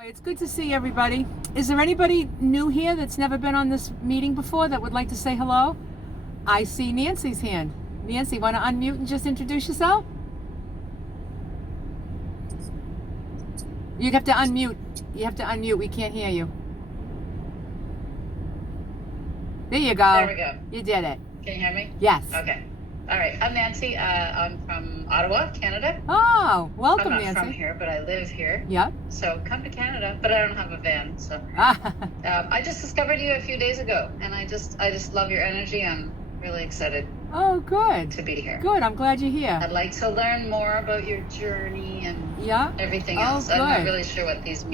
It's good to see everybody. Is there anybody new here that's never been on this meeting before that would like to say hello? I see Nancy's hand. Nancy, want to unmute and just introduce yourself? You'd have to unmute. You have to unmute. We can't hear you. There you go. There we go. You did it. Can you hear me? Yes. Okay. All right. I'm Nancy. I'm from Ottawa, Canada. Oh, welcome, I'm not Nancy. from here, but I live here. Yep. So come to Canada, but I don't have a van. So I just discovered you a few days ago, and I just love your energy. I'm really excited. Oh, good. To be here. Good. I'm glad you're here. I'd like to learn more about your journey and everything Oh, else. good. I'm not really sure what these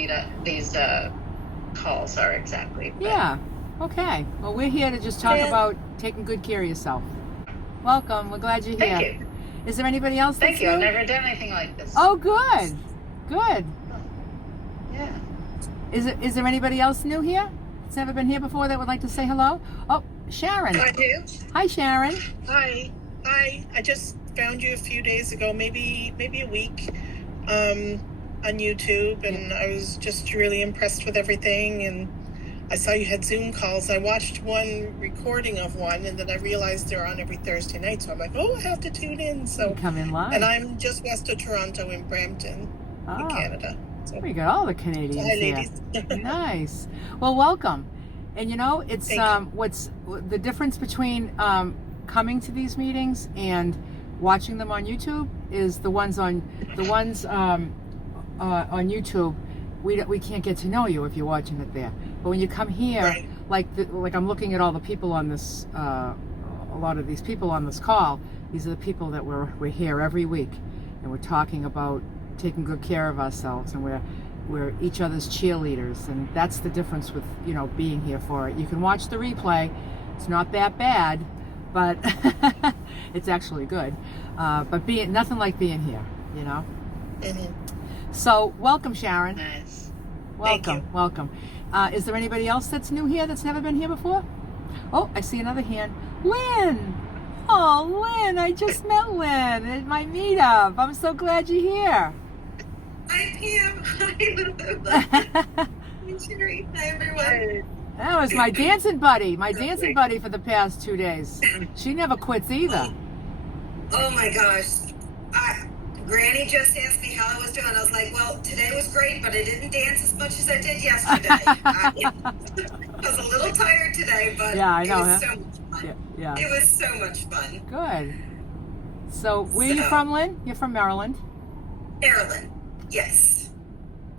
calls are exactly. But Yeah. Okay. Well, we're here to just talk about taking good care of yourself. Welcome. We're glad you're here. Thank you. Is there anybody else that's Thank you. I've new? never done anything like this. Oh, good. Good. Yeah. Is there anybody else new here that's never been here before that would like to say hello? Oh, Sharon. I do. Hi, Sharon. Hi. I just found you a few days ago, maybe a week, on YouTube, and I was just really impressed with everything. And I saw you had Zoom calls. I watched one recording of one, and then I realized they're on every Thursday night. So I'm like, I have to tune in. So You come in live. and I'm just west of Toronto in Brampton, in Canada. So We got all the Canadians hi, here. ladies. Nice. Well, welcome. And you know, it's Thank you. what's the difference between coming to these meetings and watching them on YouTube is the ones on YouTube. We can't get to know you if you're watching it there. But when you come here, Right. like I'm looking at all the people on this, a lot of these people on this call. These are the people that we're here every week, and we're talking about taking good care of ourselves, and we're each other's cheerleaders, and that's the difference with being here for it. You can watch the replay; it's not that bad, but it's actually good. But nothing like being here, Mhm. So welcome, Sharon. Nice. Welcome, Thank you. welcome. Is there anybody else that's new here that's never been here before? Oh, I see another hand. Lynn! Oh, Lynn, I just met Lynn at my meetup. I'm so glad you're here. Hi, Pam. Hi, Lulu. Hi, Sherry. Hi, everyone. That was my dancing buddy for the past 2 days. She never quits either. Oh, my gosh. Granny just asked me how I was doing. I was like, well, today was great, but I didn't dance as much as I did yesterday. I was a little tired today, but Yeah, I know, it was huh? so much fun. Yeah. It was so much fun. Good. So, where are you from, Lynn? You're from Maryland? Maryland, yes.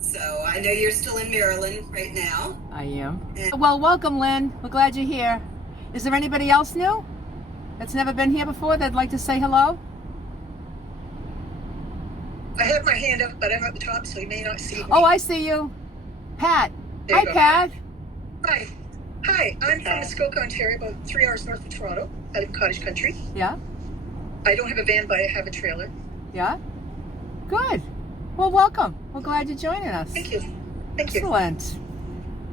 So I know you're still in Maryland right now. I am. Well, welcome, Lynn. We're glad you're here. Is there anybody else new that's never been here before that'd like to say hello? I have my hand up, but I'm at the top, so you may not see me. Oh, I see you. Pat. There Hi, you go. Pat. Hi. I'm from Muskoka, Ontario, about 3 hours north of Toronto. I live in cottage country. Yeah? I don't have a van, but I have a trailer. Yeah? Good. Well, welcome. We're glad you're joining us. Thank you. Excellent.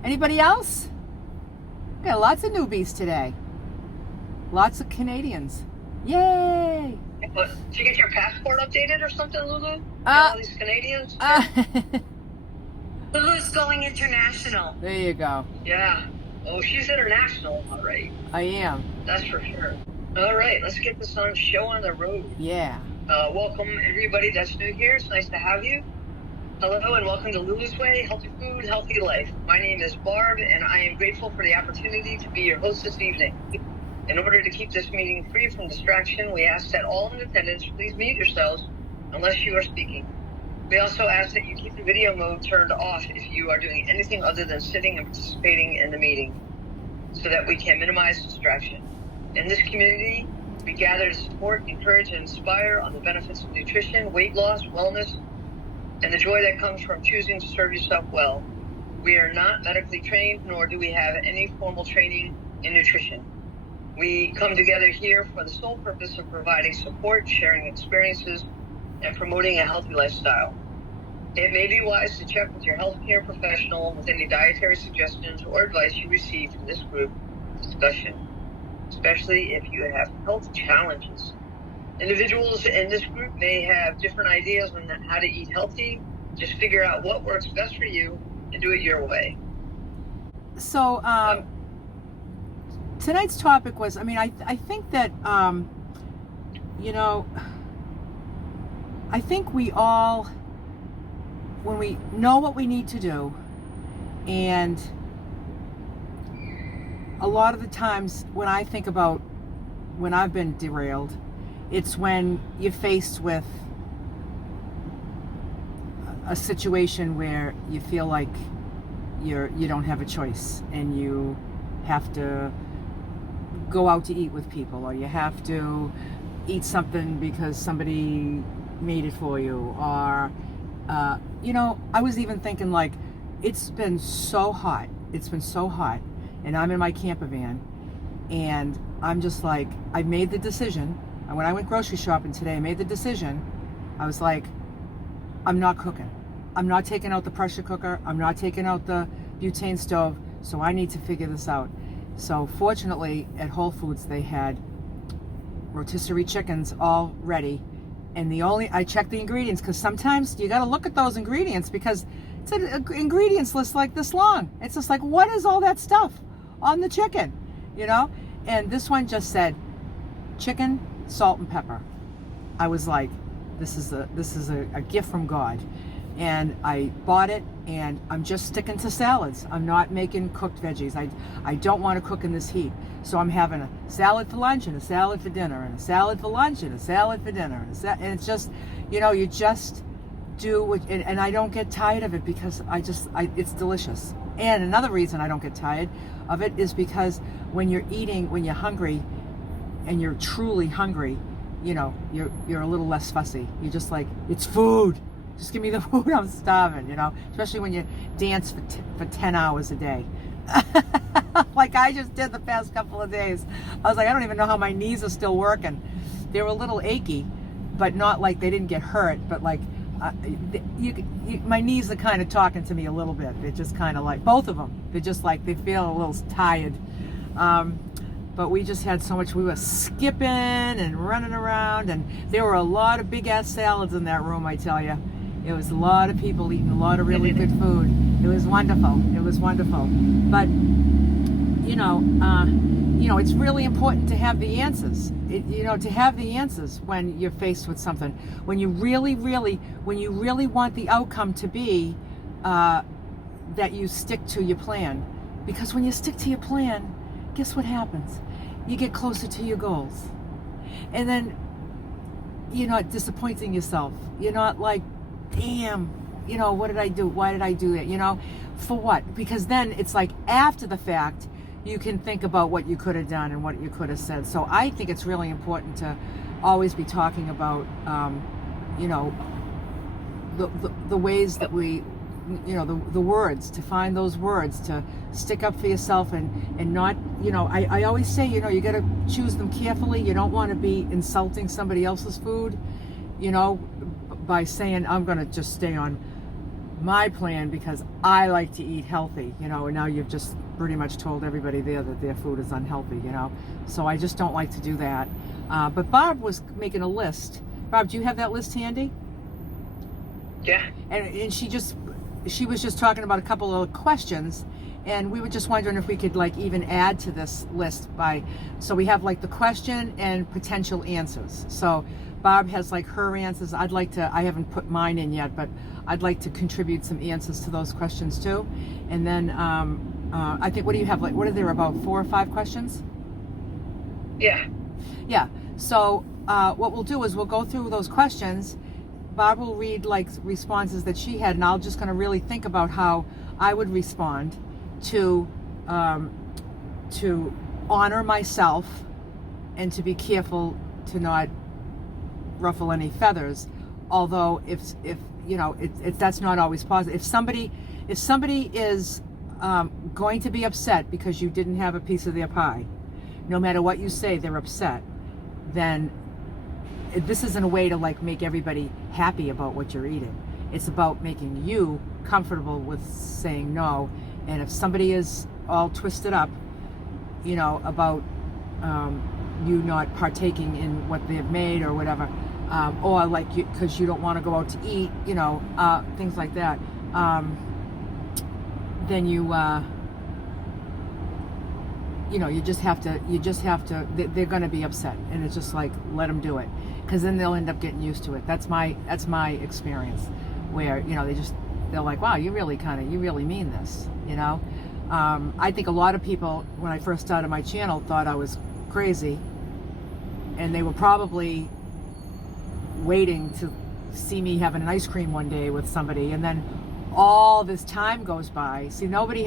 Anybody else? We got lots of newbies today. Lots of Canadians. Yay! What, did you get your passport updated or something, Lulu? All these Canadians? Lulu's going international. There you go. Yeah. Oh, she's international. All right. I am. That's for sure. All right. Let's get this show on the road. Yeah. Welcome, everybody that's new here. It's nice to have you. Hello, and welcome to LULU'S Way, Healthy Food, Healthy Life. My name is Barb, and I am grateful for the opportunity to be your host this evening. In order to keep this meeting free from distraction, we ask that all in attendance please mute yourselves unless you are speaking. We also ask that you keep the video mode turned off if you are doing anything other than sitting and participating in the meeting, so that we can minimize distraction. In this community, we gather to support, encourage, and inspire on the benefits of nutrition, weight loss, wellness, and the joy that comes from choosing to serve yourself well. We are not medically trained, nor do we have any formal training in nutrition. We come together here for the sole purpose of providing support, sharing experiences, and promoting a healthy lifestyle. It may be wise to check with your healthcare professional with any dietary suggestions or advice you receive from this group discussion, especially if you have health challenges. Individuals in this group may have different ideas on how to eat healthy. Just figure out what works best for you and do it your way. So tonight's topic was, I mean, I think that, you know, I think we all, when we know what we need to do, and a lot of the times when I think about when I've been derailed, it's when you're faced with a situation where you feel like you don't have a choice, and you have to go out to eat with people, or you have to eat something because somebody made it for you, or you know, I was even thinking, like, it's been so hot, and I'm in my camper van, and I'm just like, I made the decision, and when I went grocery shopping today, I made the decision, I was like, I'm not cooking. I'm not taking out the pressure cooker. I'm not taking out the butane stove. So I need to figure this out. So fortunately, at Whole Foods, they had rotisserie chickens all ready. And I checked the ingredients, because sometimes you got to look at those ingredients, because it's an ingredients list like this long. It's just like, what is all that stuff on the chicken, you know? And this one just said chicken, salt, and pepper. I was like, this is a gift from God. And I bought it, and I'm just sticking to salads. I'm not making cooked veggies. I don't want to cook in this heat. So I'm having a salad for lunch, and a salad for dinner, and a salad for lunch, and a salad for dinner. And it's just, you know, you just do what, and I don't get tired of it, because it's delicious. And another reason I don't get tired of it is because when you're eating, when you're hungry, and you're truly hungry, you know, you're a little less fussy. You're just like, it's food. Just give me the food, I'm starving, you know, especially when you dance for 10 hours a day. Like I just did the past couple of days. I was like, I don't even know how my knees are still working. They were a little achy, but not like they didn't get hurt, but like, my knees are kind of talking to me a little bit. They're just kind of like, both of them, they're just like, they feel a little tired. But we just had so much, we were skipping and running around, and there were a lot of big ass salads in that room, I tell you. It was a lot of people eating a lot of really good food. It was wonderful. It was wonderful. But you know, it's really important to have the answers. To have the answers when you're faced with something. When you really want the outcome to be that you stick to your plan. Because when you stick to your plan, guess what happens? You get closer to your goals. And then you're not disappointing yourself. You're not like, damn, you know, what did I do? Why did I do that? You know, for what? Because then it's like after the fact, you can think about what you could have done and what you could have said. So I think it's really important to always be talking about, you know, the ways that we, you know, the words, to find those words, to stick up for yourself, and not, you know, I always say, you know, you got to choose them carefully. You don't want to be insulting somebody else's food, you know, by saying, I'm going to just stay on my plan because I like to eat healthy, you know, and now you've just pretty much told everybody there that their food is unhealthy, you know. So I just don't like to do that. But Barb was making a list. Barb, do you have that list handy? Yeah. And she was just talking about a couple of questions, and we were just wondering if we could like even add to this list so we have like the question and potential answers. So Barb has like her answers. I haven't put mine in yet, but I'd like to contribute some answers to those questions too. And then I think, what do you have? Like, what are there, about 4 or 5 questions? Yeah. Yeah. So what we'll do is we'll go through those questions. Barb will read like responses that she had, and I'm just going to really think about how I would respond to honor myself and to be careful to not ruffle any feathers. Although if you know, if that's not always positive. If somebody is going to be upset because you didn't have a piece of their pie, no matter what you say, they're upset, then this isn't a way to like make everybody happy about what you're eating. It's about making you comfortable with saying no. And if somebody is all twisted up, you know, about you not partaking in what they've made or whatever, or like because you don't want to go out to eat, you know, things like that. then you know, you just have to, they're going to be upset, and it's just like, let them do it, because then they'll end up getting used to it. That's my experience, where, you know, they're like, wow, you really mean this, you know. I think a lot of people, when I first started my channel, thought I was crazy, and they were probably waiting to see me having an ice cream one day with somebody, and then all this time goes by. See, nobody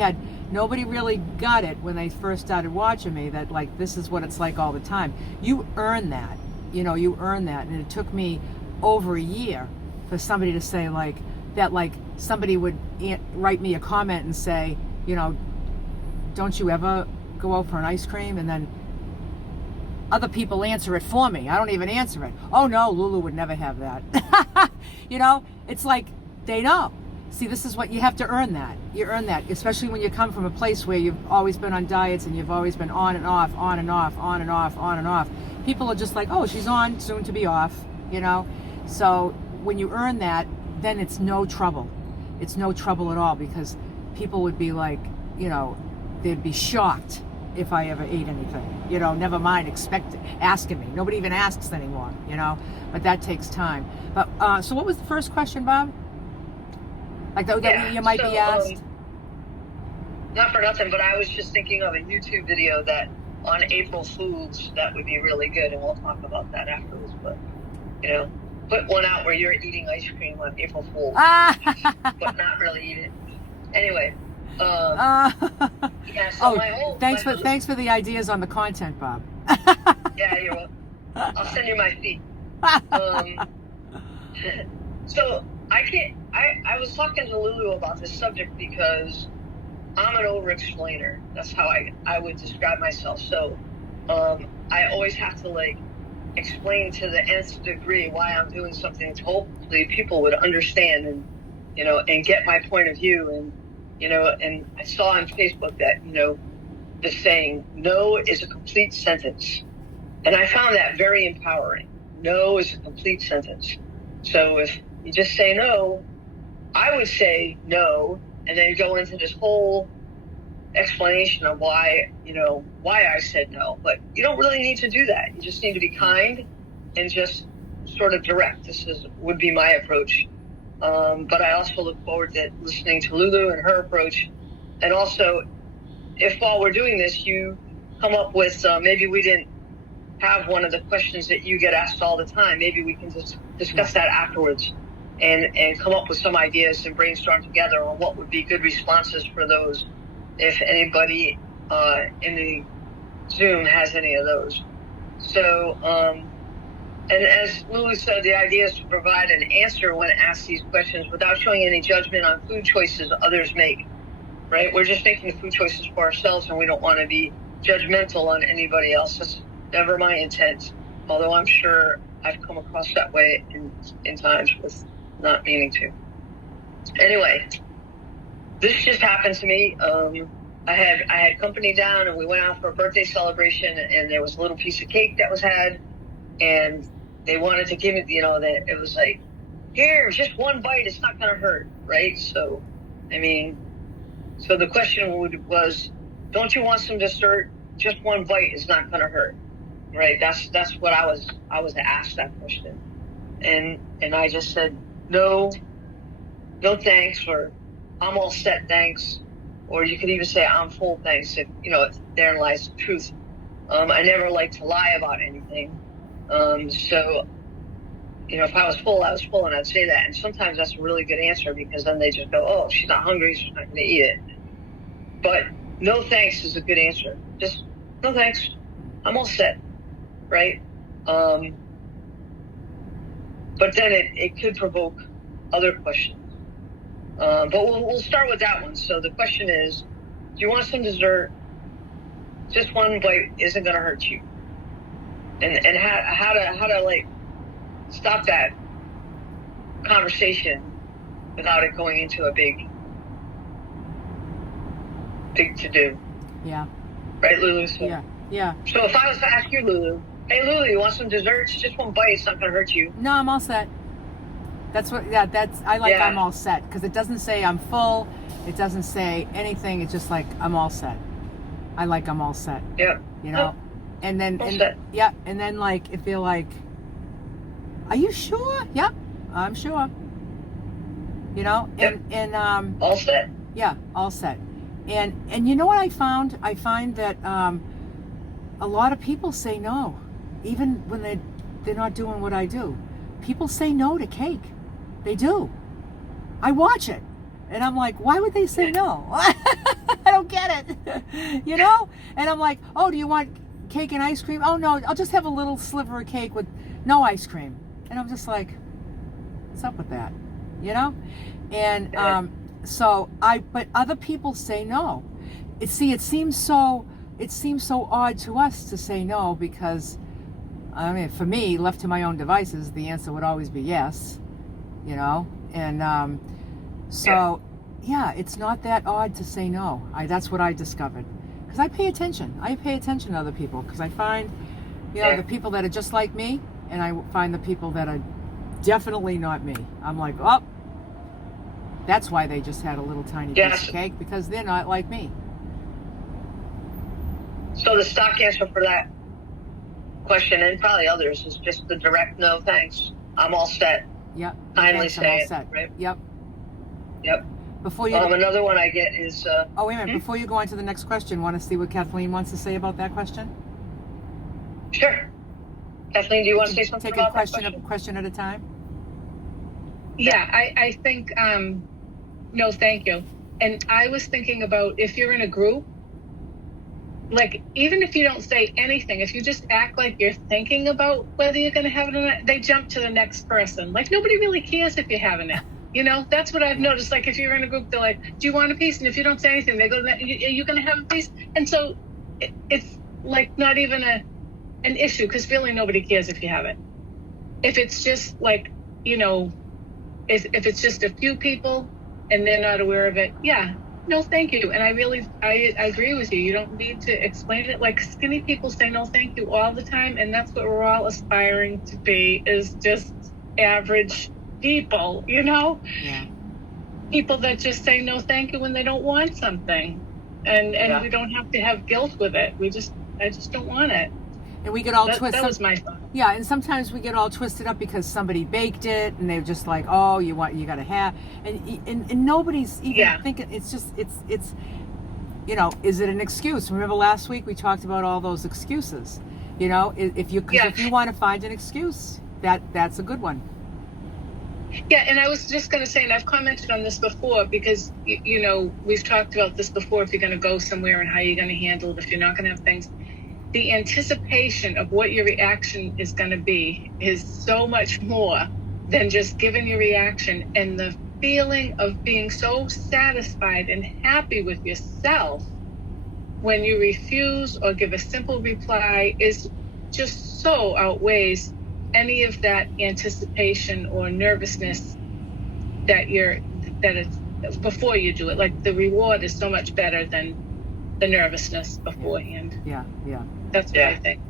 really got it when they first started watching me, that like, this is what it's like all the time. You earn that, you know, and it took me over a year for somebody to say like that, like somebody would write me a comment and say, you know, don't you ever go out for an ice cream? And then other people answer it for me. I don't even answer it. Oh no, Lulu would never have that. You know, it's like, they know. See, this is what you have to earn that. You earn that, especially when you come from a place where you've always been on diets and you've always been on and off, on and off, on and off, on and off. People are just like, oh, she's on, soon to be off, you know? So when you earn that, then it's no trouble. It's no trouble at all, because people would be like, you know, they'd be shocked if I ever ate anything, you know, never mind asking me. Nobody even asks anymore, you know, but that takes time. But so what was the first question, Bob? Like that you might be asked? Not for nothing, but I was just thinking of a YouTube video that on April Fools that would be really good, and we'll talk about that afterwards. But, you know, put one out where you're eating ice cream on April Fools, but not really eat it. Anyway. Yeah, so thanks for the ideas on the content, Bob. Yeah, you're welcome. I'll send you my feed. So I was talking to Lulu about this subject because I'm an over-explainer. That's how I would describe myself. So I always have to like explain to the nth degree why I'm doing something, so hopefully people would understand and, you know, and get my point of view. And, you know, and I saw on Facebook that, you know, the saying, no is a complete sentence. And I found that very empowering. No is a complete sentence. So if you just say no, I would say no, and then go into this whole explanation of why I said no. But you don't really need to do that. You just need to be kind and just sort of direct. Would be my approach. But I also look forward to listening to Lulu and her approach. And also, if while we're doing this, you come up with, maybe we didn't have one of the questions that you get asked all the time, maybe we can just discuss that afterwards and come up with some ideas and brainstorm together on what would be good responses for those, if anybody in the Zoom has any of those. So, and as Lulu said, the idea is to provide an answer when asked these questions without showing any judgment on food choices others make, right? We're just making the food choices for ourselves, and we don't want to be judgmental on anybody else. That's never my intent, although I'm sure I've come across that way in times with not meaning to. Anyway, this just happened to me. I had company down, and we went out for a birthday celebration, and there was a little piece of cake that was had, and they wanted to give it, you know, that it was like, here, just one bite, it's not going to hurt, right? So, I mean, so the question was, don't you want some dessert? Just one bite is not going to hurt, right? That's what I was asked that question, and I just said no thanks, or I'm all set, thanks, or you could even say I'm full, thanks. If you know, therein lies the truth. I never like to lie about anything. So, you know, if I was full, I was full, and I'd say that. And sometimes that's a really good answer, because then they just go, oh, she's not hungry, she's not going to eat it. But no thanks is a good answer. Just no thanks, I'm all set, right? But then it could provoke other questions. But we'll start with that one. So the question is, do you want some dessert? Just one bite isn't going to hurt you. And how to like stop that conversation without it going into a big to do. Yeah. Right, Lulu? So, yeah. So if I was to ask you, Lulu, hey Lulu, you want some desserts? Just one bite, it's not going to hurt you. No, I'm all set. That's what. Yeah, I'm all set, because it doesn't say I'm full. It doesn't say anything. It's just like, I'm all set. I'm all set. Yeah. You know? And then, All set. yeah, and then like, if you're like, are you sure? Yep, I'm sure. You know? And All set. yeah, all set. And you know what I found? I find that a lot of people say no, even when they're not doing what I do. People say no to cake. They do. I watch it, and I'm like, why would they say no? I don't get it. You know? And I'm like, oh, do you want cake and ice cream? Oh no, I'll just have a little sliver of cake with no ice cream. And I'm just like, what's up with that? You know? And but other people say no. It seems so odd to us to say no, because I mean, for me, left to my own devices, the answer would always be yes, you know? And yeah, it's not that odd to say no. That's what I discovered, because I pay attention. I pay attention to other people, because I find, you know, the people that are just like me, and I find the people that are definitely not me. I'm like, oh, that's why they just had a little tiny piece of cake, because they're not like me. So the stock answer for that question, and probably others, is just the direct no thanks. I'm all set. Yep. Kindly Thanks, I'm all say it. set. Right? Yep. Yep. Before you another one I get is oh, wait a minute. Before you go on to the next question, want to see what Kathleen wants to say about that question? Sure. Kathleen, do you want to say something Take about a question, that question? a question at a time. Yeah, I think no, thank you. And I was thinking about, if you're in a group, like, even if you don't say anything, if you just act like you're thinking about whether you're going to have it or not, they jump to the next person. Like, nobody really cares if you're having it. You know, that's what I've noticed. Like, if you're in a group, they're like, do you want a piece? And if you don't say anything, they go, are you going to have a piece? And so it's like not even an issue, because really nobody cares if you have it. If it's just like, you know, if it's just a few people and they're not aware of it, yeah, no, thank you. And I agree with you. You don't need to explain it. Like, skinny people say no, thank you all the time. And that's what we're all aspiring to be, is just average people, you know? Yeah. People that just say no, thank you when they don't want something. And we don't have to have guilt with it. I just don't want it. And we get all twisted. That was my thought. Yeah, and sometimes we get all twisted up because somebody baked it, and they're just like, oh, you got to have, and nobody's even thinking. It's just it's you know, is it an excuse? Remember last week we talked about all those excuses. You know, if you want to find an excuse, that's a good one. Yeah, and I was just going to say, and I've commented on this before, because you know, we've talked about this before. If you're going to go somewhere and how you're going to handle it, if you're not going to have things. The anticipation of what your reaction is going to be is so much more than just giving your reaction, and the feeling of being so satisfied and happy with yourself when you refuse or give a simple reply is just so outweighs any of that anticipation or nervousness that it's before you do it. Like, the reward is so much better than the nervousness beforehand. Yeah. That's what I think.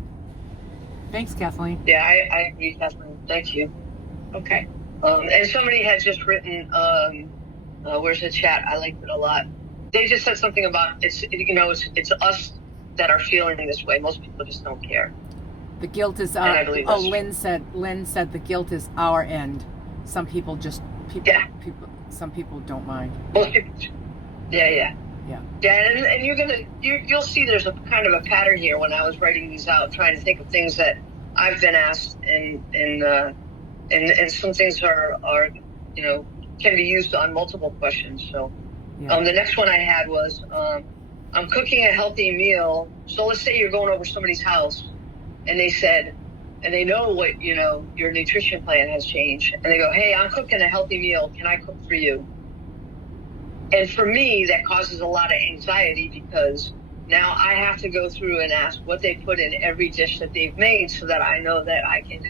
Thanks, Kathleen. Yeah, I agree, Kathleen. Thank you. Okay. And somebody had just written, where's the chat? I liked it a lot. They just said something about it's us that are feeling this way. Most people just don't care. The guilt is Lynn said the guilt is our end. Some people some people don't mind. Most people. Yeah. And you'll see there's a kind of a pattern here when I was writing these out, trying to think of things that I've been asked, and some things are you know, can be used on multiple questions. So the next one I had was I'm cooking a healthy meal. So let's say you're going over somebody's house, and they said, and they know what, you know, your nutrition plan has changed, and they go, hey, I'm cooking a healthy meal. Can I cook for you? And for me, that causes a lot of anxiety, because now I have to go through and ask what they put in every dish that they've made, so that I know that I can,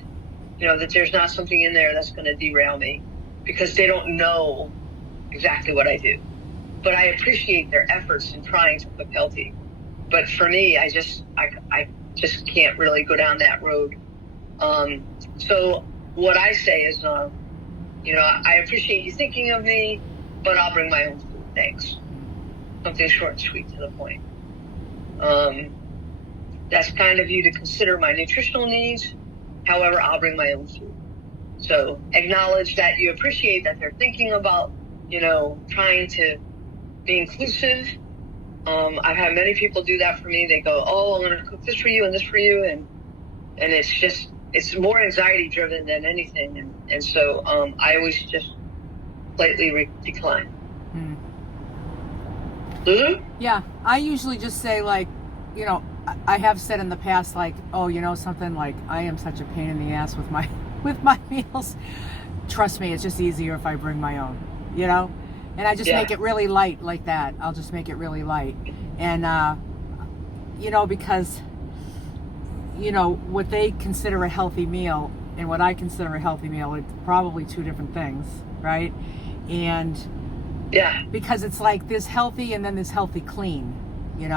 you know, that there's not something in there that's going to derail me, because they don't know exactly what I do. But I appreciate their efforts in trying to cook healthy. But for me, I just can't really go down that road. So what I say is, you know, I appreciate you thinking of me, but I'll bring my own food. thanks. Something short and sweet to the point. That's kind of you to consider my nutritional needs. However, I'll bring my own food. So acknowledge that you appreciate that they're thinking about, trying to be inclusive. I've had many people do that for me. They go, oh, I'm going to cook this for you and this for you. And it's more anxiety driven than anything. And so I always just politely decline. Lulu? Yeah, I usually just say, like, I have said in the past, like, oh, something, like, I am such a pain in the ass with my meals. Trust me, it's just easier if I bring my own, and I just make it really light like that. I'll just make it really light. And because what they consider a healthy meal and what I consider a healthy meal are probably two different things, right? And because it's like there's healthy and then there's healthy clean, and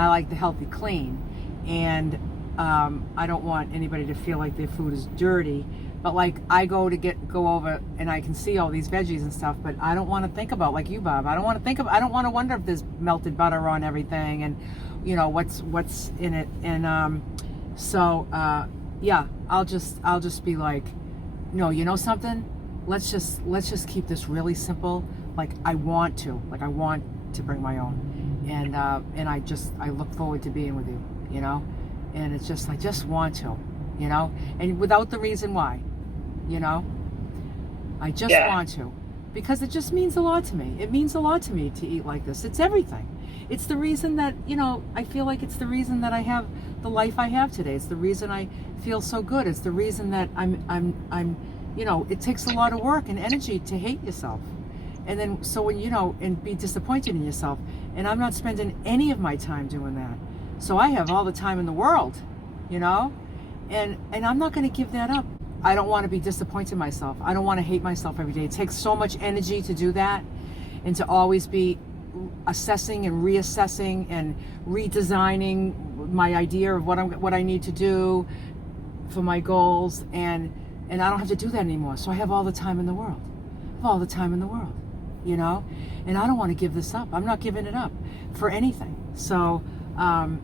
I like the healthy clean. And I don't want anybody to feel like their food is dirty. But like I go over and I can see all these veggies and stuff, but I don't want to think about, like you, Bob, I don't want to wonder if there's melted butter on everything and what's in it. And I'll just be like, no, something, let's just keep this really simple. Like I want to bring my own, and I look forward to being with you, and it's just, I just want to, and without the reason why, I just want to, because it just means a lot to me. It means a lot to me to eat like this. It's everything. It's the reason that, I feel like it's the reason that I have the life I have today. It's the reason I feel so good. It's the reason that I'm it takes a lot of work and energy to hate yourself. And then, so when, and be disappointed in yourself. And I'm not spending any of my time doing that. So I have all the time in the world, and I'm not going to give that up. I don't want to be disappointed in myself. I don't want to hate myself every day. It takes so much energy to do that, and to always be assessing and reassessing and redesigning my idea of what I need to do for my goals, and I don't have to do that anymore. So I have all the time in the world. And I don't want to give this up. I'm not giving it up for anything. So I'm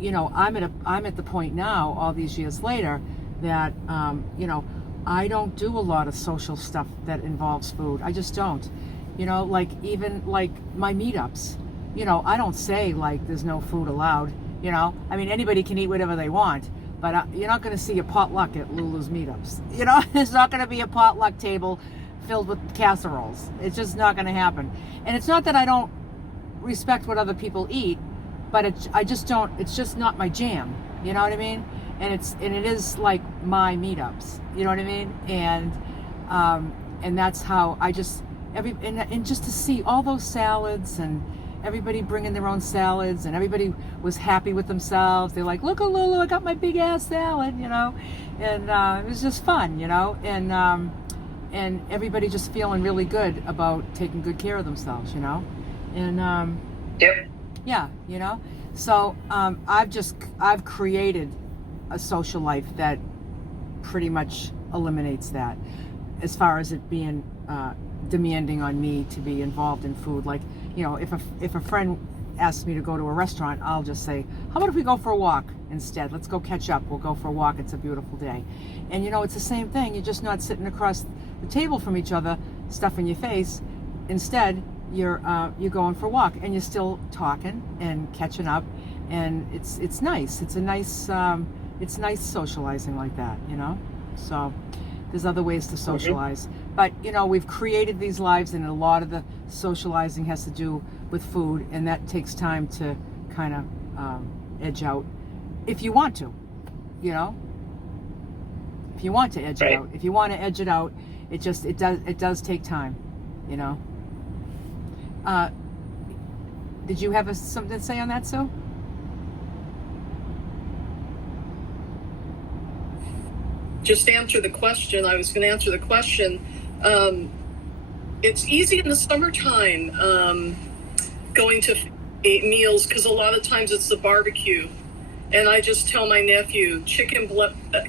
at the point now, all these years later, that I don't do a lot of social stuff that involves food. I just don't. Like even like my meetups, I don't say like there's no food allowed. I mean, anybody can eat whatever they want, but you're not going to see a potluck at Lulu's meetups. There's not going to be a potluck table filled with casseroles. It's just not going to happen. And it's not that I don't respect what other people eat, but I just don't. It's just not my jam. You know what I mean? And it is like my meetups. You know what I mean? And that's how I just and just to see all those salads and everybody bringing their own salads, and everybody was happy with themselves. They're like, look at Lulu, I got my big ass salad, and it was just fun, and everybody just feeling really good about taking good care of themselves, and so I've created a social life that pretty much eliminates that, as far as it being demanding on me to be involved in food. Like, if a friend asks me to go to a restaurant, I'll just say, how about if we go for a walk instead? Let's go catch up. We'll go for a walk. It's a beautiful day. And it's the same thing. You're just not sitting across the table from each other, stuffing your face. Instead, you're going for a walk, and you're still talking and catching up, and it's nice. It's nice socializing like that, So there's other ways to socialize. But, we've created these lives, and a lot of the socializing has to do with food, and that takes time to kind of edge out, if you want to, if you want to edge it out. If you want to edge it out, it does take time, Did you have something to say on that, Sue? Just answer the question. I was going to answer the question. It's easy in the summertime going to eat meals, because a lot of times it's the barbecue. And I just tell my nephew,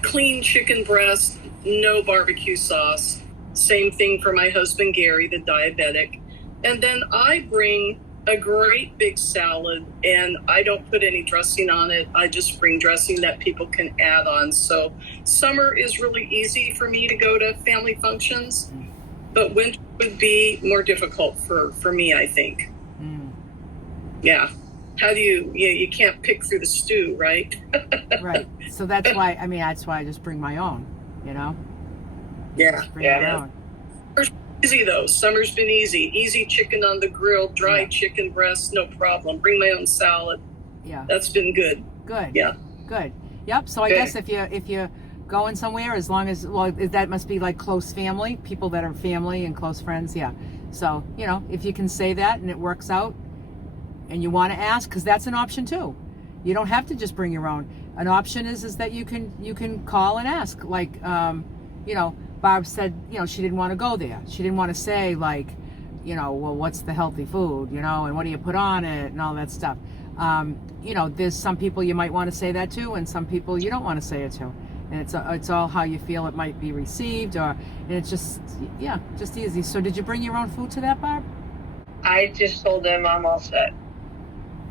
clean chicken breast, no barbecue sauce. Same thing for my husband, Gary, the diabetic. And then I bring a great big salad, and I don't put any dressing on it. I just bring dressing that people can add on. So summer is really easy for me to go to family functions, but winter would be more difficult for me, I think. Yeah. How do you can't pick through the stew, right? Right. So that's why I just bring my own, you know? Yeah. Bring my own. Easy though. Summer's been easy. Easy chicken on the grill, dried chicken breast, no problem. Bring my own salad. Yeah. That's been good. Good. Yeah. Good. Yep. So I guess if you're going somewhere, as long as that must be like close family, people that are family and close friends. Yeah. So if you can say that and it works out, and you want to ask, because that's an option too. You don't have to just bring your own. An option is that you can call and ask. Like Barb said, she didn't want to go there. She didn't want to say well, what's the healthy food, and what do you put on it and all that stuff. There's some people you might want to say that to, and some people you don't want to say it to. And it's all how you feel it might be received, and it's just easy. So did you bring your own food to that, Barb? I just told them I'm all set.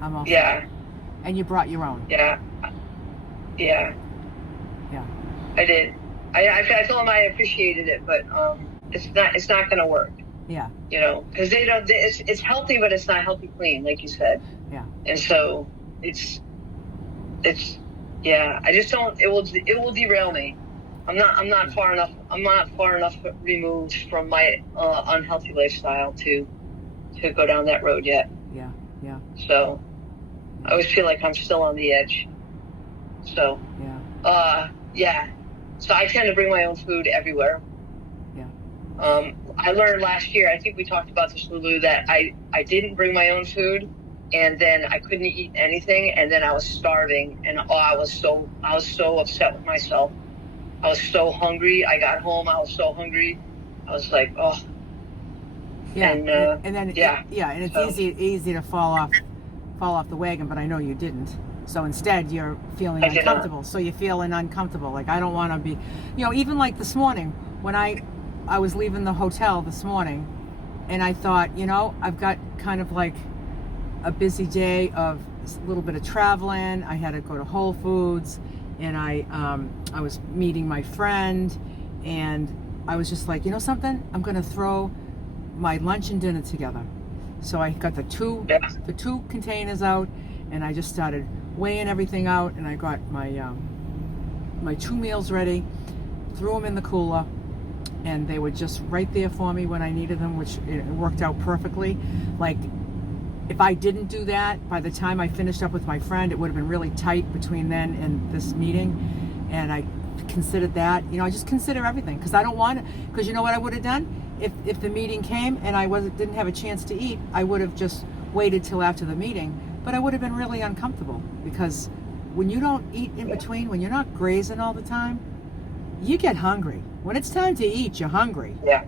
I'm all Yeah. set. And you brought your own. Yeah. Yeah. Yeah. I did. I told them I appreciated it, but it's not going to work. Yeah. Because they don't. It's healthy, but it's not healthy clean, like you said. Yeah. And so it's. Yeah. I just don't. It will derail me. I'm not far enough. I'm not far enough removed from my unhealthy lifestyle to go down that road yet. Yeah. Yeah. So I always feel like I'm still on the edge. So yeah. So I tend to bring my own food everywhere. Yeah. I learned last year, I think we talked about this, Lulu, that I didn't bring my own food, and then I couldn't eat anything, and then I was starving, and I was so upset with myself. I was so hungry. I got home, I was so hungry. I was like, oh. Yeah. And then and it's easy to fall off the wagon, but I know you didn't. So instead, you're feeling uncomfortable. So you're feeling uncomfortable. Like, I don't want to be, even like this morning when I was leaving the hotel this morning, and I thought, I've got kind of like a busy day of a little bit of traveling. I had to go to Whole Foods, and I was meeting my friend, and I was just like, something? I'm going to throw my lunch and dinner together. So I got the two containers out, and I just started weighing everything out, and I got my 2 meals ready, threw them in the cooler, and they were just right there for me when I needed them, which it worked out perfectly. Like, if I didn't do that, by the time I finished up with my friend, it would have been really tight between then and this meeting, and I considered that. I just consider everything, because I don't want to, because you know what I would have done? If the meeting came and I didn't have a chance to eat, I would have just waited till after the meeting. But I would have been really uncomfortable, because when you don't eat in between, when you're not grazing all the time, you get hungry. When it's time to eat, you're hungry. Yeah.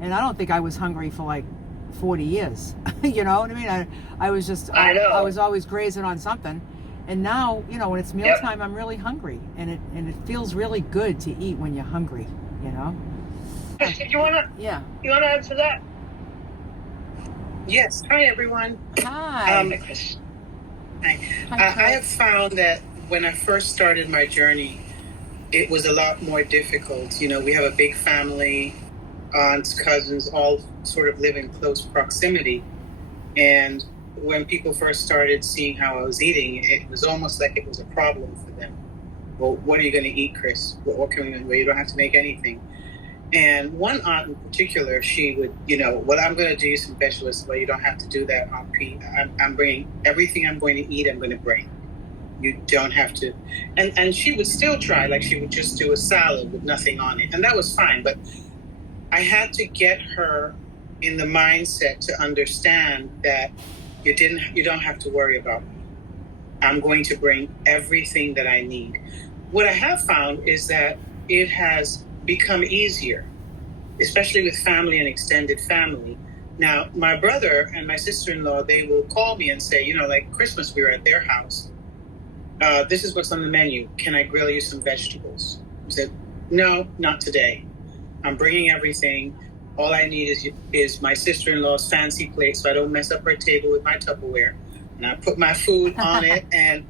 And I don't think I was hungry for like 40 years. You know what I mean? I was just, I know. I was always grazing on something. And now, when it's mealtime, I'm really hungry. And it feels really good to eat when you're hungry, Chris, did you want to? Yeah. You want to answer that? Yes. Hi, everyone. Hi. Hi, Chris. Hi. Hi, I have found that when I first started my journey, it was a lot more difficult. We have a big family, aunts, cousins, all sort of live in close proximity. And when people first started seeing how I was eating, it was almost like it was a problem for them. Well, what are you going to eat, Chris? What can we do? Well, you don't have to make anything. And one aunt in particular, she would, what I'm going to do is some vegetables. Well, you don't have to do that, Aunt Pete. I'm bringing everything I'm going to eat, I'm going to bring. You don't have to. And she would still try, like she would just do a salad with nothing on it. And that was fine. But I had to get her in the mindset to understand that you don't have to worry about me. I'm going to bring everything that I need. What I have found is that it has become easier, especially with family and extended family. Now, my brother and my sister-in-law, they will call me and say, like Christmas, we were at their house. This is what's on the menu. Can I grill you some vegetables? I said, no, not today. I'm bringing everything. All I need is my sister-in-law's fancy plate, so I don't mess up her table with my Tupperware. And I put my food on it, and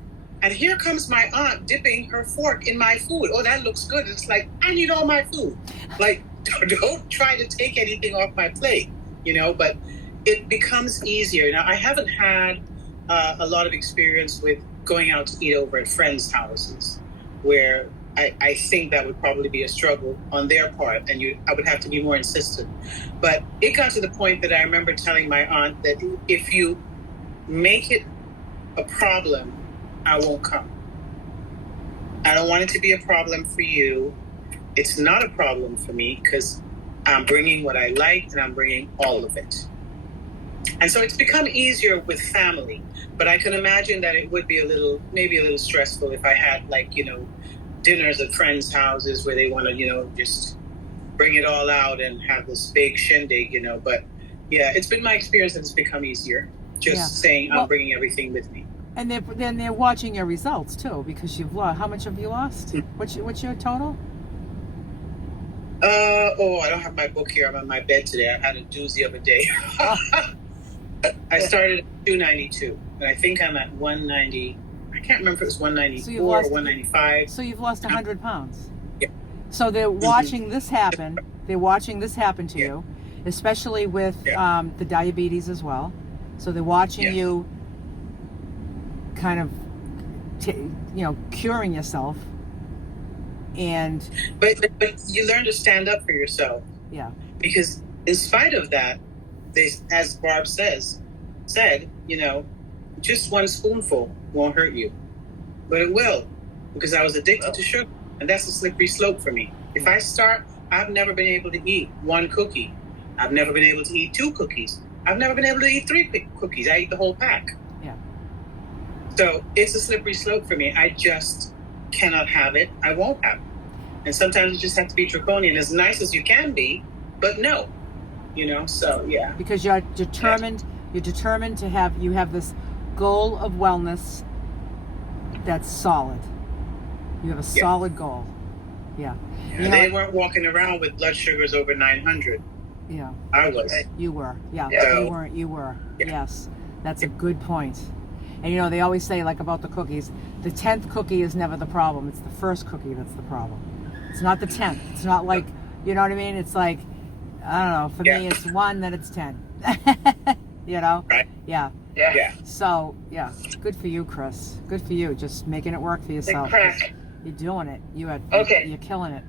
here comes my aunt dipping her fork in my food. Oh, that looks good. It's like, I need all my food. Like, don't try to take anything off my plate, but it becomes easier. Now, I haven't had a lot of experience with going out to eat over at friends' houses, where I think that would probably be a struggle on their part, and I would have to be more insistent. But it got to the point that I remember telling my aunt that if you make it a problem, I won't come. I don't want it to be a problem for you. It's not a problem for me because I'm bringing what I like and I'm bringing all of it. And so it's become easier with family, but I can imagine that it would be maybe a little stressful if I had dinners at friends' houses where they want to, just bring it all out and have this big shindig, But yeah, it's been my experience that it's become easier just saying I'm bringing everything with me. And they're watching your results too, because you've lost. How much have you lost? What's your total? I don't have my book here. I'm on my bed today. I had a doozy the other day. I started at 292, and I think I'm at 190. I can't remember if it was 194 or 195. So you've lost 100 pounds. Yeah. So they're watching this happen. They're watching this happen to you, especially with the diabetes as well. So they're watching you kind of, curing yourself. And but you learn to stand up for yourself. Yeah. Because in spite of that, as Barb said, just one spoonful won't hurt you, but it will, because I was addicted to sugar, and that's a slippery slope for me. If I start, I've never been able to eat one cookie. I've never been able to eat 2 cookies. I've never been able to eat 3 cookies. I eat the whole pack. Yeah. So it's a slippery slope for me. I just cannot have it. I won't have it. And sometimes you just have to be draconian, as nice as you can be, but no. So yeah. Because you're determined. You're determined to have this goal of wellness that's solid. You have a solid goal. Yeah. They weren't walking around with blood sugars over 900. Yeah. I was. You were. Yeah. So, you weren't. You were. Yeah. Yes. That's a good point. And they always say, like, about the cookies, the 10th cookie is never the problem. It's the first cookie that's the problem. It's not the 10th. It's not like, you know what I mean? It's like, I don't know. For me, it's 1, then it's 10. Right. Yeah. Yeah. So, yeah. Good for you, Chris. Good for you. Just making it work for yourself. You're doing it. You're killing it.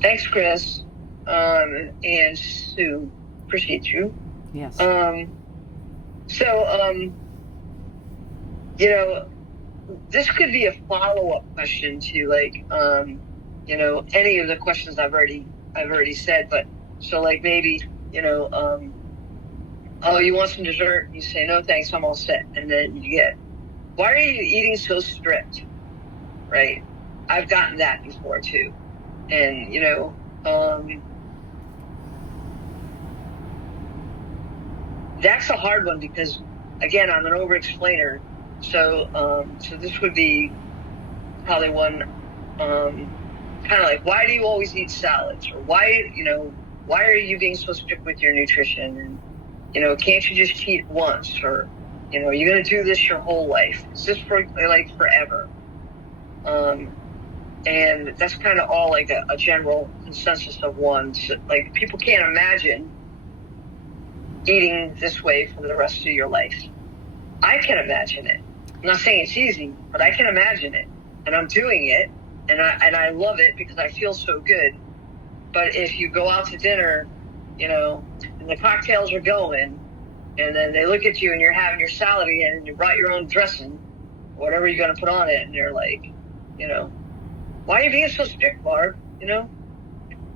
Thanks, Chris. And Sue. Appreciate you. Yes. This could be a follow-up question to any of the questions I've already said, but so maybe, oh, you want some dessert? You say, no, thanks, I'm all set. And then you get, why are you eating so strict? Right? I've gotten that before too. And, that's a hard one because, again, I'm an over-explainer. So this would be probably one, kind of like, why do you always eat salads? Or why are you being so strict with your nutrition? And, can't you just cheat once? Or, you're going to do this your whole life. It's just for forever. And that's kind of all like a general consensus of one. So, people can't imagine eating this way for the rest of your life. I can imagine it. I'm not saying it's easy, but I can imagine it, and I'm doing it, and I love it because I feel so good. But if you go out to dinner, and the cocktails are going, and then they look at you and you're having your salad again, and you brought your own dressing, whatever you're going to put on it, and they're like, why are you being so strict, Barb?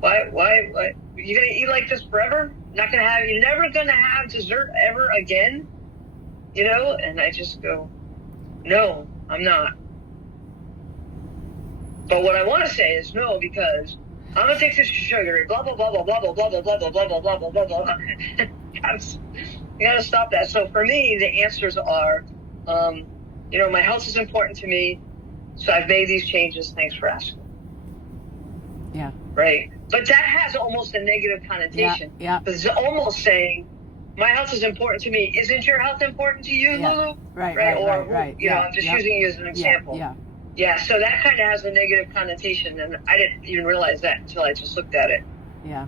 Why you gonna eat like this forever? You're never gonna have dessert ever again? And I just go, no, I'm not. But what I want to say is no, because I'm addicted to sugar, blah, blah, blah, blah, blah, blah, blah, blah, blah, blah, blah, blah, blah, blah, blah. You gotta stop that. So for me, the answers are, my health is important to me, so I've made these changes. Thanks for asking. Yeah. right? But that has almost a negative connotation. Yeah. Because it's almost saying, my health is important to me. Isn't your health important to you, Yeah. Lulu? Right. You know, I'm just using you as an example. Yeah, so that kind of has a negative connotation, and I didn't even realize that until I just looked at it. Yeah.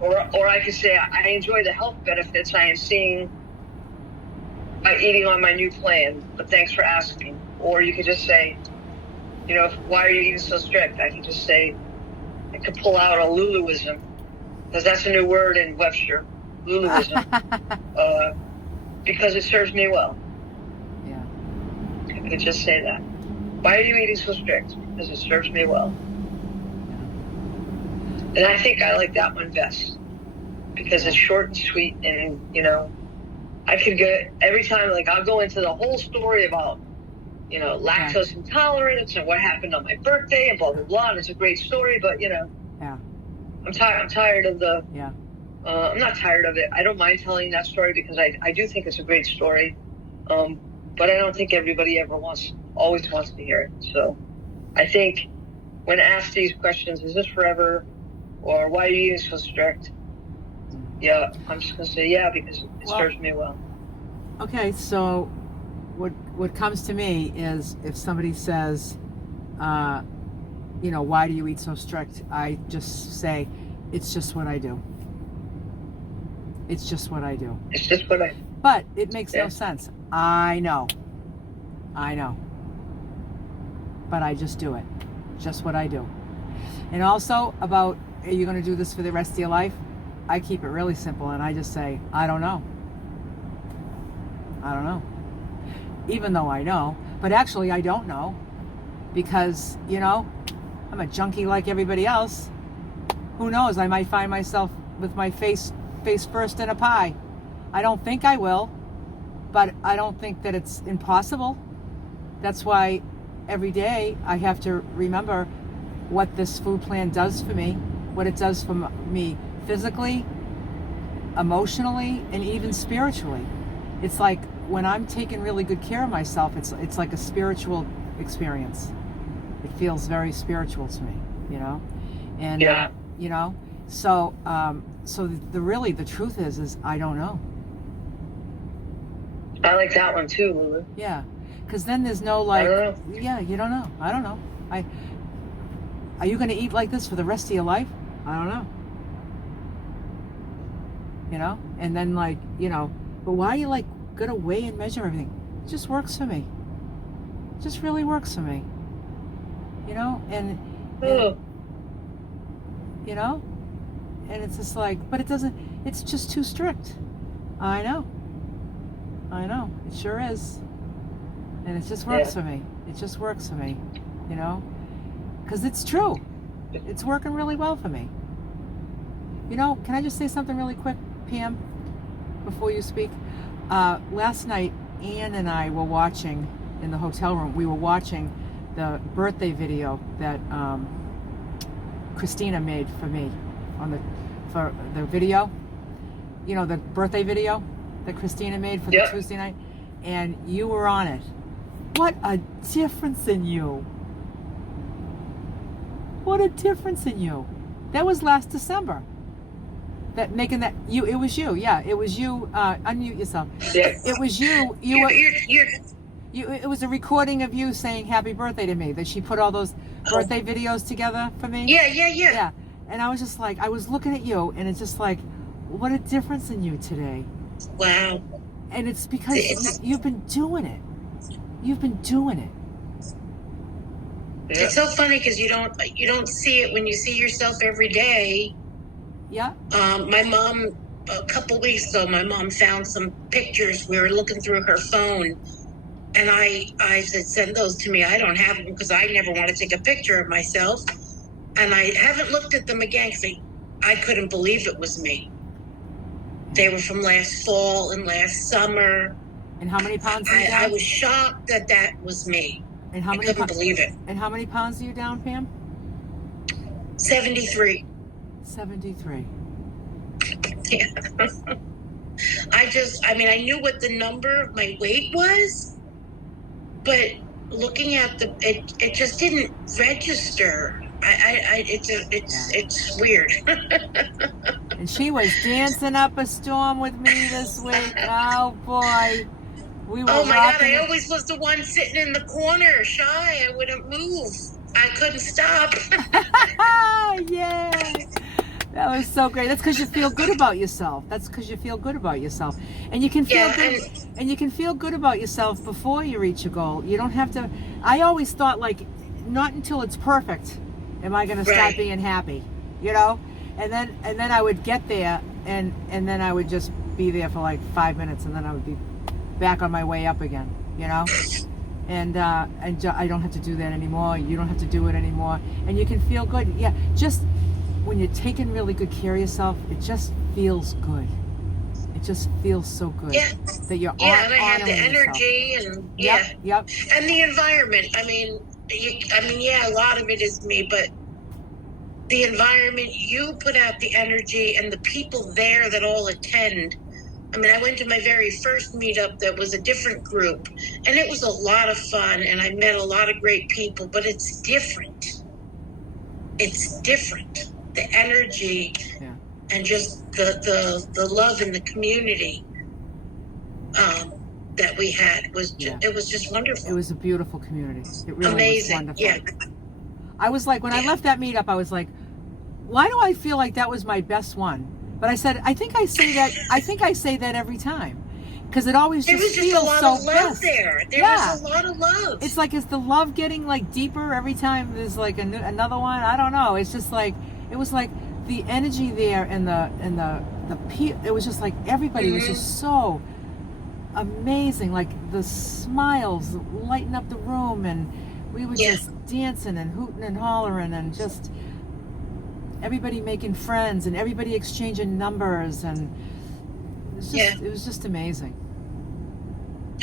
Or I could say, I enjoy the health benefits I am seeing by eating on my new plan, but thanks for asking. Or you could just say, you know, why are you eating so strict? I could just say, I could pull out a LULU'ism, because that's a new word in Webster, LULU'ism, because it serves me well. Yeah. I could just say that. Why are you eating so strict? Because it serves me well. And I think I like that one best, because it's short and sweet, and, you know, I could go every time, like, I'll go into the whole story about, you know, lactose intolerance and what happened on my birthday and blah, blah, blah. And it's a great story, but, you know, I'm tired of the, I'm not tired of it. I don't mind telling that story because I do think it's a great story. But I don't think everybody always wants to hear it. So I think when asked these questions, is this forever? Or why are you eating so strict? Yeah, I'm just going to say because it serves me well. Okay, so what comes to me is if somebody says, you know, why do you eat so strict? I just say, it's just what I do. It's just what I do. It's just what I... But it makes no sense. I know. But I just do it. Just what I do. And also about, are you going to do this for the rest of your life? I keep it really simple and I just say, I don't know. I don't know. Even though I know, but actually I don't know, because, you know, I'm a junkie like everybody else. Who knows? I might find myself with my face first in a pie. I don't think I will, but I don't think that it's impossible. That's why every day I have to remember what this food plan does for me, what it does for me physically, emotionally, and even spiritually. It's like when I'm taking really good care of myself, it's like a spiritual experience. It feels very spiritual to me, you know? And, you know, so the truth is I don't know. I like that one too, Lulu. Yeah, because then there's no like, you don't know. I don't know. Are you going to eat like this for the rest of your life? I don't know. You know, and then like, you know, but why are you like going to weigh and measure everything? It just works for me. It just really works for me. You know, and you know, and it's just like, but it doesn't, it's just too strict. I know, it sure is. And it just works for me. It just works for me, you know, because it's true. It's working really well for me. You know, can I just say something really quick, Pam, before you speak? Last night, Ann and I were watching, in the hotel room, we were watching the birthday video that Christina made for me for the video. You know, the birthday video that Christina made for the Tuesday night, and you were on it. What a difference in you. What a difference in you. That was last December. It was you. Yeah, it was you. Unmute yourself. Yeah. It was you. It was a recording of you saying happy birthday to me, that she put all those birthday videos together for me. Yeah. And I was just like, I was looking at you, and it's just like, what a difference in you today. Wow. And it's because you've been doing it. You've been doing it. It's so funny because you don't see it when you see yourself every day. Yeah. My mom, a couple weeks ago, my mom found some pictures. We were looking through her phone, and I said, send those to me. I don't have them because I never want to take a picture of myself. And I haven't looked at them again because I couldn't believe it was me. They were from last fall and last summer. And how many pounds are you down? I was shocked that was me. And how many I couldn't believe it. And how many pounds are you down, Pam? 73. 73. Yeah. I knew what the number of my weight was, but looking at it just didn't register. It's weird. And she was dancing up a storm with me this week. Oh boy, we were. Oh my God! I rocking. always was the one sitting in the corner, shy. I wouldn't move. I couldn't stop. Yeah. That was so great. That's because you feel good about yourself. That's because you feel good about yourself, and you can feel Yeah, good. And you can feel good about yourself before you reach your goal. You don't have to. I always thought, like, not until it's perfect am I going to start Right. being happy. You know, and then I would get there, and then I would just be there for like 5 minutes, and then I would be back on my way up again. You know. And I don't have to do that anymore. You don't have to do it anymore, and you can feel good. Yeah, just when you're taking really good care of yourself, it just feels good. It just feels so good that you're and I had the honoring energy, yourself. and Yep. and the environment. I mean, a lot of it is me, but the environment, you put out the energy, and the people there that all attend. I mean, I went to my very first meetup that was a different group, and it was a lot of fun, and I met a lot of great people, but it's different. It's different. The energy and just the love in the community that we had was it was just wonderful. It was a beautiful community. It really amazing. was wonderful. I was like, when I left that meetup, I was like, why do I feel like that was my best one? But I said, I think I say that every time, because it always just feels so There was just a lot of love best. there. There was a lot of love. It's like, is the love getting like deeper every time there's like another one? I don't know. It's just like, it was like the energy there, and the it was just like everybody was just so amazing. Like the smiles lighting up the room, and we were just dancing and hooting and hollering, and just everybody making friends, and everybody exchanging numbers, and it was just amazing.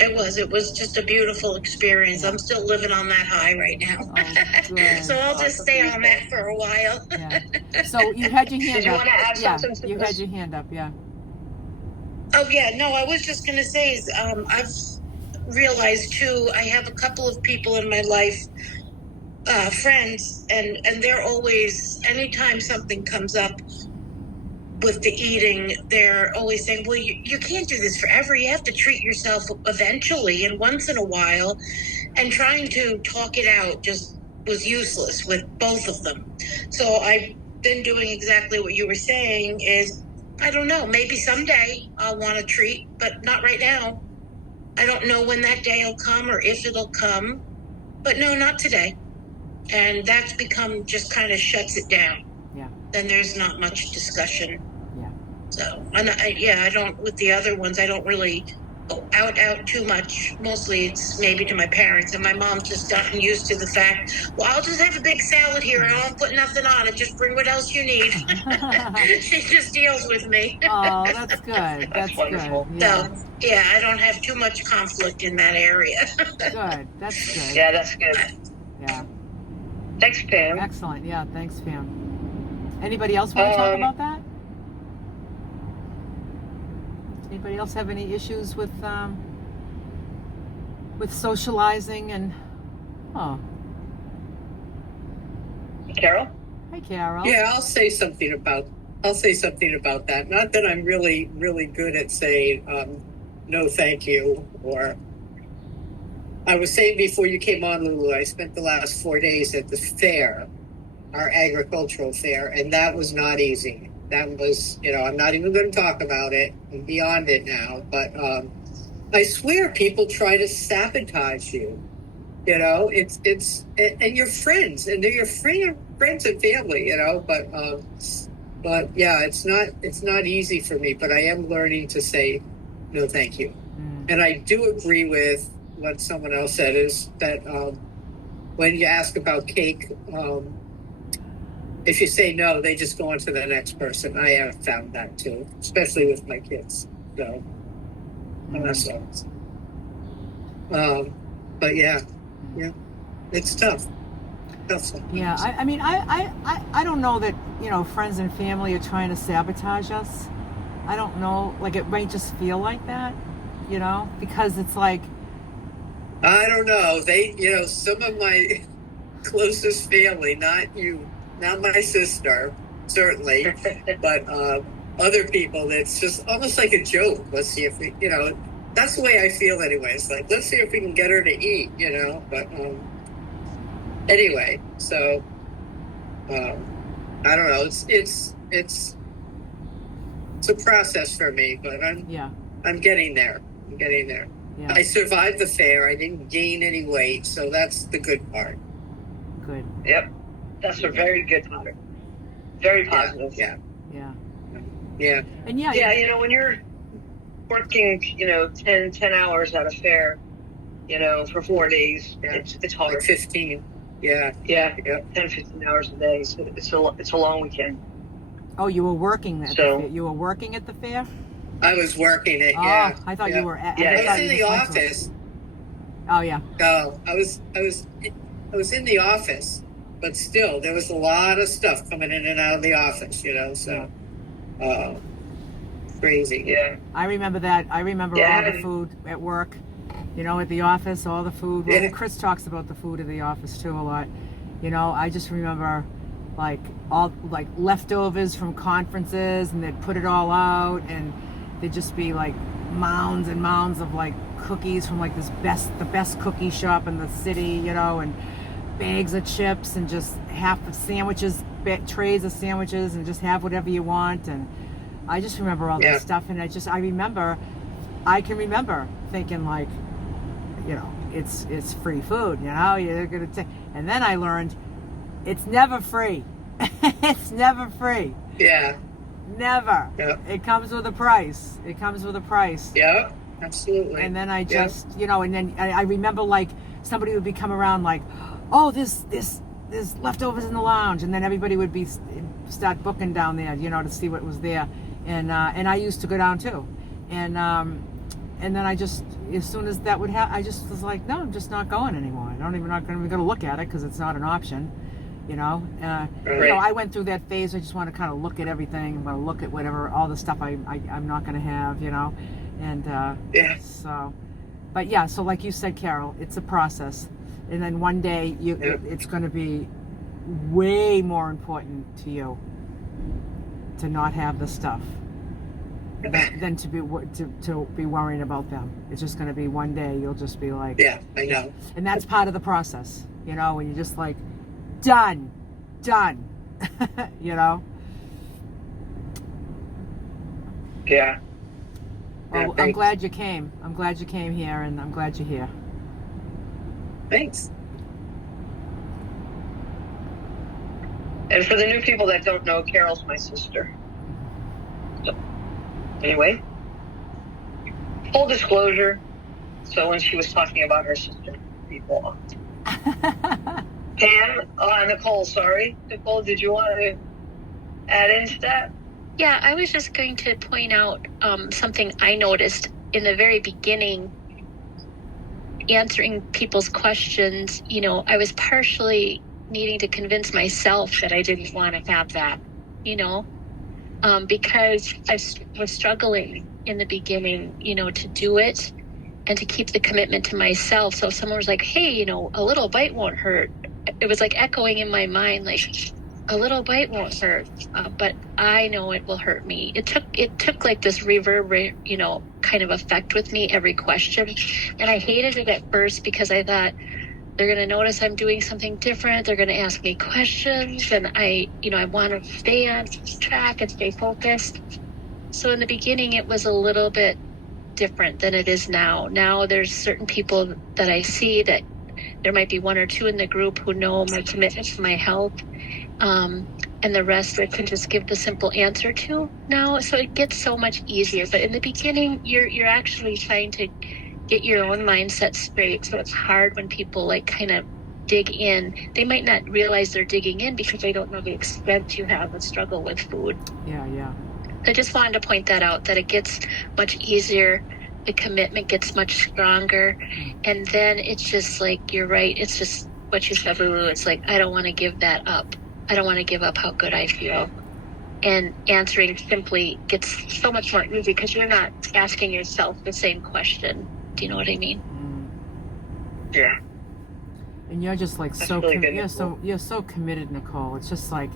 It was just a beautiful experience. I'm still living on that high right now. Oh, good. So I'll just stay on that for a while. So you had your hand Did you up. want to add something to you this? had your hand up. Yeah. Oh yeah, no, I was just gonna say is I've realized too, I have a couple of people in my life, friends, and they're always, anytime something comes up with the eating, they're always saying, well, you can't do this forever. You have to treat yourself eventually and once in a while. And trying to talk it out just was useless with both of them. So I've been doing exactly what you were saying is, I don't know, maybe someday I'll want a treat, but not right now. I don't know when that day will come or if it'll come, but no, not today. And that's become, just kind of shuts it down. Then there's not much discussion. So, and I don't, with the other ones, I don't really go out too much. Mostly it's maybe to my parents, and my mom's just gotten used to the fact, well, I'll just have a big salad here and I won't put nothing on it. Just bring what else you need. She just deals with me. Oh, that's good. That's wonderful. good. Yeah. So, I don't have too much conflict in that area. Good. That's good. Yeah, that's good. Yeah. Thanks, Pam. Excellent. Yeah. Thanks, Pam. Anybody else want to talk about that? Anybody else have any issues with socializing and? Oh. Carol? Hi, Carol. Yeah, I'll say something about that. Not that I'm really, really good at saying no, thank you. Or I was saying before you came on, Lulu, I spent the last 4 days at the fair, our agricultural fair, and that was not easy. That was, I'm not even going to talk about it. I'm beyond it now. But I swear people try to sabotage you. It's and your friends, and they're your friends and family, But yeah, it's not easy for me. But I am learning to say no, thank you. And I do agree with what someone else said, is that when you ask about cake, if you say no, they just go on to the next person. I have found that too, especially with my kids. So, but yeah, it's tough. Yeah, I mean, I don't know that, friends and family are trying to sabotage us. I don't know, like it might just feel like that, because it's like. I don't know. Some of closest family, not you, not my sister, certainly, but other people. It's just almost like a joke. Let's see if we, that's the way I feel anyway. It's like, let's see if we can get her to eat, but anyway, so I don't know. It's a process for me, but I'm getting there. I'm getting there. Yeah. I survived the fair. I didn't gain any weight, so that's the good part. Good. Yep. That's a very good part. Very positive. Yeah. And when you're working, 10 hours at a fair, for 4 days, it's hard. Like 15. Yeah. 10, 15 hours a day. So it's a long weekend. Oh, you were working at the fair. You were working at the fair? I was working it. Yeah. I thought you were. I was in the office. Oh yeah. No, I was in the office, but still, there was a lot of stuff coming in and out of the office. So crazy. Yeah. I remember that. I remember all the food at work. At the office, all the food. Well, Chris talks about the food at the office too a lot. I just remember all leftovers from conferences, and they'd put it all out, and there'd just be mounds and mounds of cookies from the best cookie shop in the city, and bags of chips, and just half of sandwiches, trays of sandwiches, and just have whatever you want. And I just remember all that stuff, and I can remember thinking it's free food, you're gonna take. And then I learned it's never free. It's never free. Yeah. Never. Yeah. It comes with a price. Yeah, absolutely. And then I just, and then I remember somebody would be come around oh, there's leftovers in the lounge, and then everybody would start booking down there, to see what was there, and I used to go down too, and then I just, as soon as that would happen, I just was like, no, I'm just not going anymore. I'm not going to look at it because it's not an option. Right. I went through that phase. I just want to kind of look at everything. I'm going to look at all the stuff I'm not going to have, and so, but so like you said, Carol, it's a process, and then one day it's going to be way more important to you to not have the stuff than to be worrying about them. It's just going to be one day you'll just be like, I know, and that's part of the process, when you're just done. Yeah. Well, I'm glad you came. I'm glad you came here, and I'm glad you're here. Thanks. And for the new people that don't know, Carol's my sister. So, anyway, full disclosure. So when she was talking about her sister, people. Nicole, sorry. Nicole, did you want to add into that? Yeah, I was just going to point out something I noticed in the very beginning, answering people's questions. I was partially needing to convince myself that I didn't want to have that, because I was struggling in the beginning, to do it and to keep the commitment to myself. So if someone was like, hey, a little bite won't hurt, it was echoing in my mind, a little bite won't hurt, but I know it will hurt me. It took this reverb, kind of effect with me every question. And I hated it at first because I thought they're going to notice I'm doing something different. They're going to ask me questions, and I want to stay on track and stay focused. So in the beginning, it was a little bit different than it is now. Now there's certain people that I see that there might be one or two in the group who know my commitment to my health, and the rest I can just give the simple answer to now. So it gets so much easier. But in the beginning, you're actually trying to get your own mindset straight. So it's hard when people kind of dig in. They might not realize they're digging in because they don't know the extent you have a struggle with food. Yeah. I just wanted to point that out, that it gets much easier. The commitment gets much stronger. And then it's just you're right. It's just what you said, Lulu. It's I don't want to give that up. I don't want to give up how good I feel. And answering simply gets so much more easy because you're not asking yourself the same question. Do you know what I mean? Yeah. And you're just like That's so really committed. good, You're so committed, Nicole. It's just like,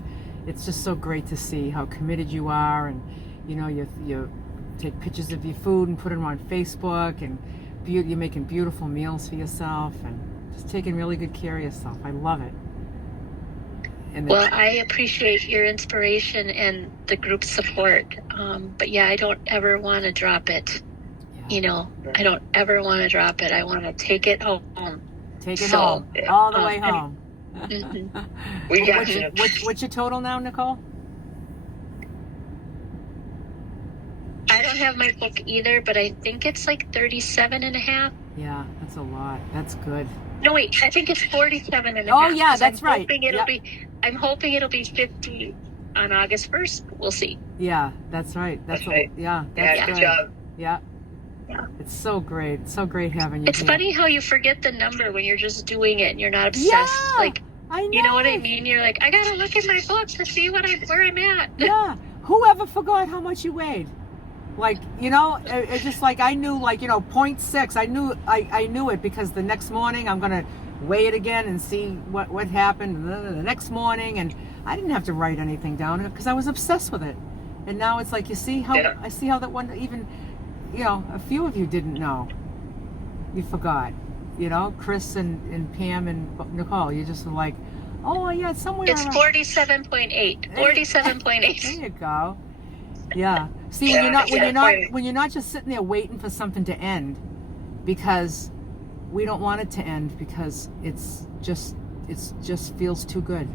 it's just so great to see how committed you are, and you know, you take pictures of your food and put them on Facebook, and you're making beautiful meals for yourself, and just taking really good care of yourself. I love it. And Well, I appreciate your inspiration and the group support. But yeah, I don't ever want to drop it. yeah. You know, I don't ever want to drop it. I want to take it home. Take it So, home, all the way home. Mhm. We got what's, you. what's your total now, Nicole? I don't have my book either, but I think it's like 37 and a half. Yeah, that's a lot. That's good. No, wait, I think it's 47 and a Oh, half. yeah, 'cause that's I'm right. hoping it'll Yep. I'm hoping it'll be 50 on August 1st. We'll see. Yeah, that's right. That's right. Yeah, that's Yeah, good. good job. Yeah. Yeah. It's so great. It's so great having you It's here. funny how you forget the number when you're just doing it and you're not obsessed. Yeah, Like, I know. you know what I mean? You're like, I gotta look in my book to see where I'm at. Yeah. Whoever forgot how much you weighed? Like, you know, it's just like I knew, like, you know, 0.6. I knew it because the next morning I'm gonna weigh it again and see what happened the next morning, and I didn't have to write anything down because I was obsessed with it. And now it's like, you see how I see how that one, even, you know, a few of you didn't know. You forgot. You know, Chris and Pam and Nicole, you just were like, oh yeah, it's somewhere It's around. 47.8. 47.8. There you go. Yeah. See, Yeah, when you're not just sitting there waiting for something to end, because we don't want it to end, because it's just feels too good,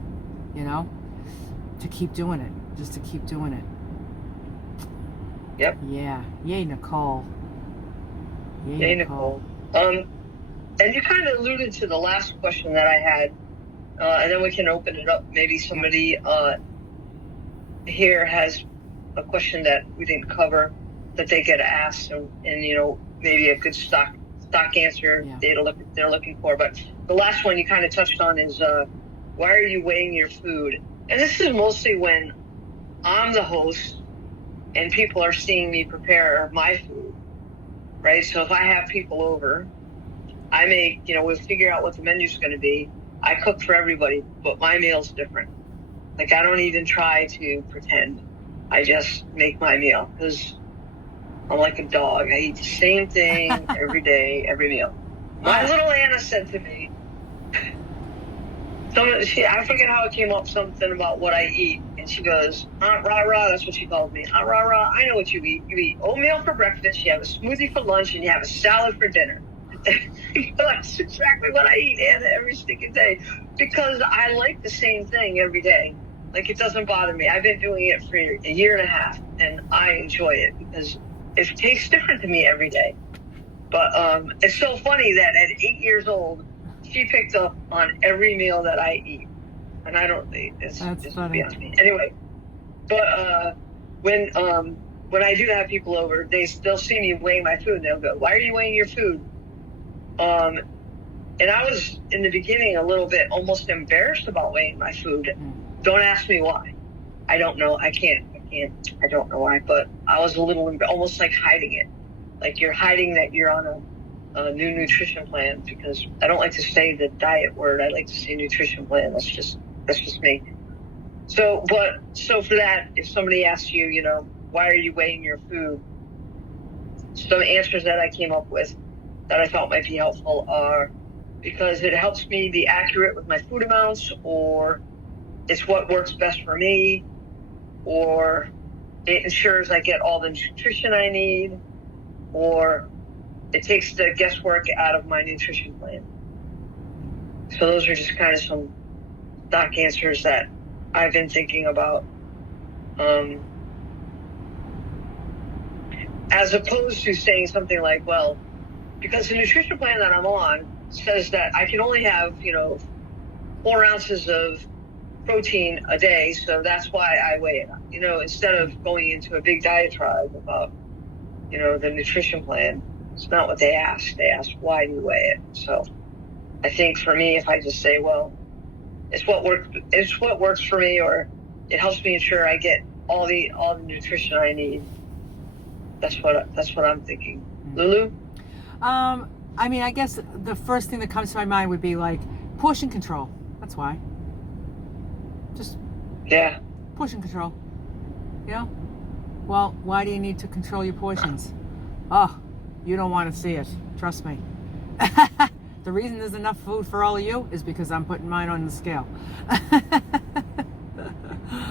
you know, to keep doing it, just to keep doing it. Yep. Yeah. Yay, Nicole. Yay, Nicole. And you kind of alluded to the last question that I had, and then we can open it up. Maybe somebody here has a question that we didn't cover that they get asked, and you know, maybe a good stock answer they're looking for. But the last one you kind of touched on is why are you weighing your food? And this is mostly when I'm the host and people are seeing me prepare my food, right? So if I have people over, I make, you know, we'll figure out what the menu's going to be. I cook for everybody, but my meal's different. Like, I don't even try to pretend. I just make my meal because I'm like a dog. I eat the same thing every day, every meal. My little Anna said to me, I forget how it came up, something about what I eat. And she goes, Aunt Rah Rah, that's what she called me. Aunt Rah Rah, I know what you eat. You eat oatmeal for breakfast, you have a smoothie for lunch, and you have a salad for dinner. That's exactly what I eat, Anna, every stinking day. Because I like the same thing every day. Like, it doesn't bother me. I've been doing it for a year and a half, and I enjoy it because it tastes different to me every day. But it's so funny that at 8 years old, she picked up on every meal that I eat. And I don't eat. It's funny. beyond me. Anyway, but when I do have people over, they'll see me weighing my food, and they'll go, why are you weighing your food? And I was, in the beginning, a little bit almost embarrassed about weighing my food. Don't ask me why. I don't know. I don't know why. But I was a little, almost like hiding it. Like you're hiding that you're on a new nutrition plan, because I don't like to say the diet word. I like to say nutrition plan. That's just me. So for that, if somebody asks you, you know, why are you weighing your food? Some answers that I came up with that I thought might be helpful are because it helps me be accurate with my food amounts, or it's what works best for me, or it ensures I get all the nutrition I need, or it takes the guesswork out of my nutrition plan. So those are just kind of some stock answers that I've been thinking about. As opposed to saying something like, well, because the nutrition plan that I'm on says that I can only have, 4 ounces of protein a day, so that's why I weigh it. Instead of going into a big diatribe about, the nutrition plan, it's not what they ask. They ask, why do you weigh it? So I think for me, if I just say, well, it's what works for me, or it helps me ensure I get all the nutrition I need. That's what I'm thinking. Lulu? I mean, I guess the first thing that comes to my mind would be like, Portion control. That's why. Just Yeah. portion control. You know? Well, why do you need to control your portions? Oh, you don't want to see it. Trust me. The reason there's enough food for all of you is because I'm putting mine on the scale.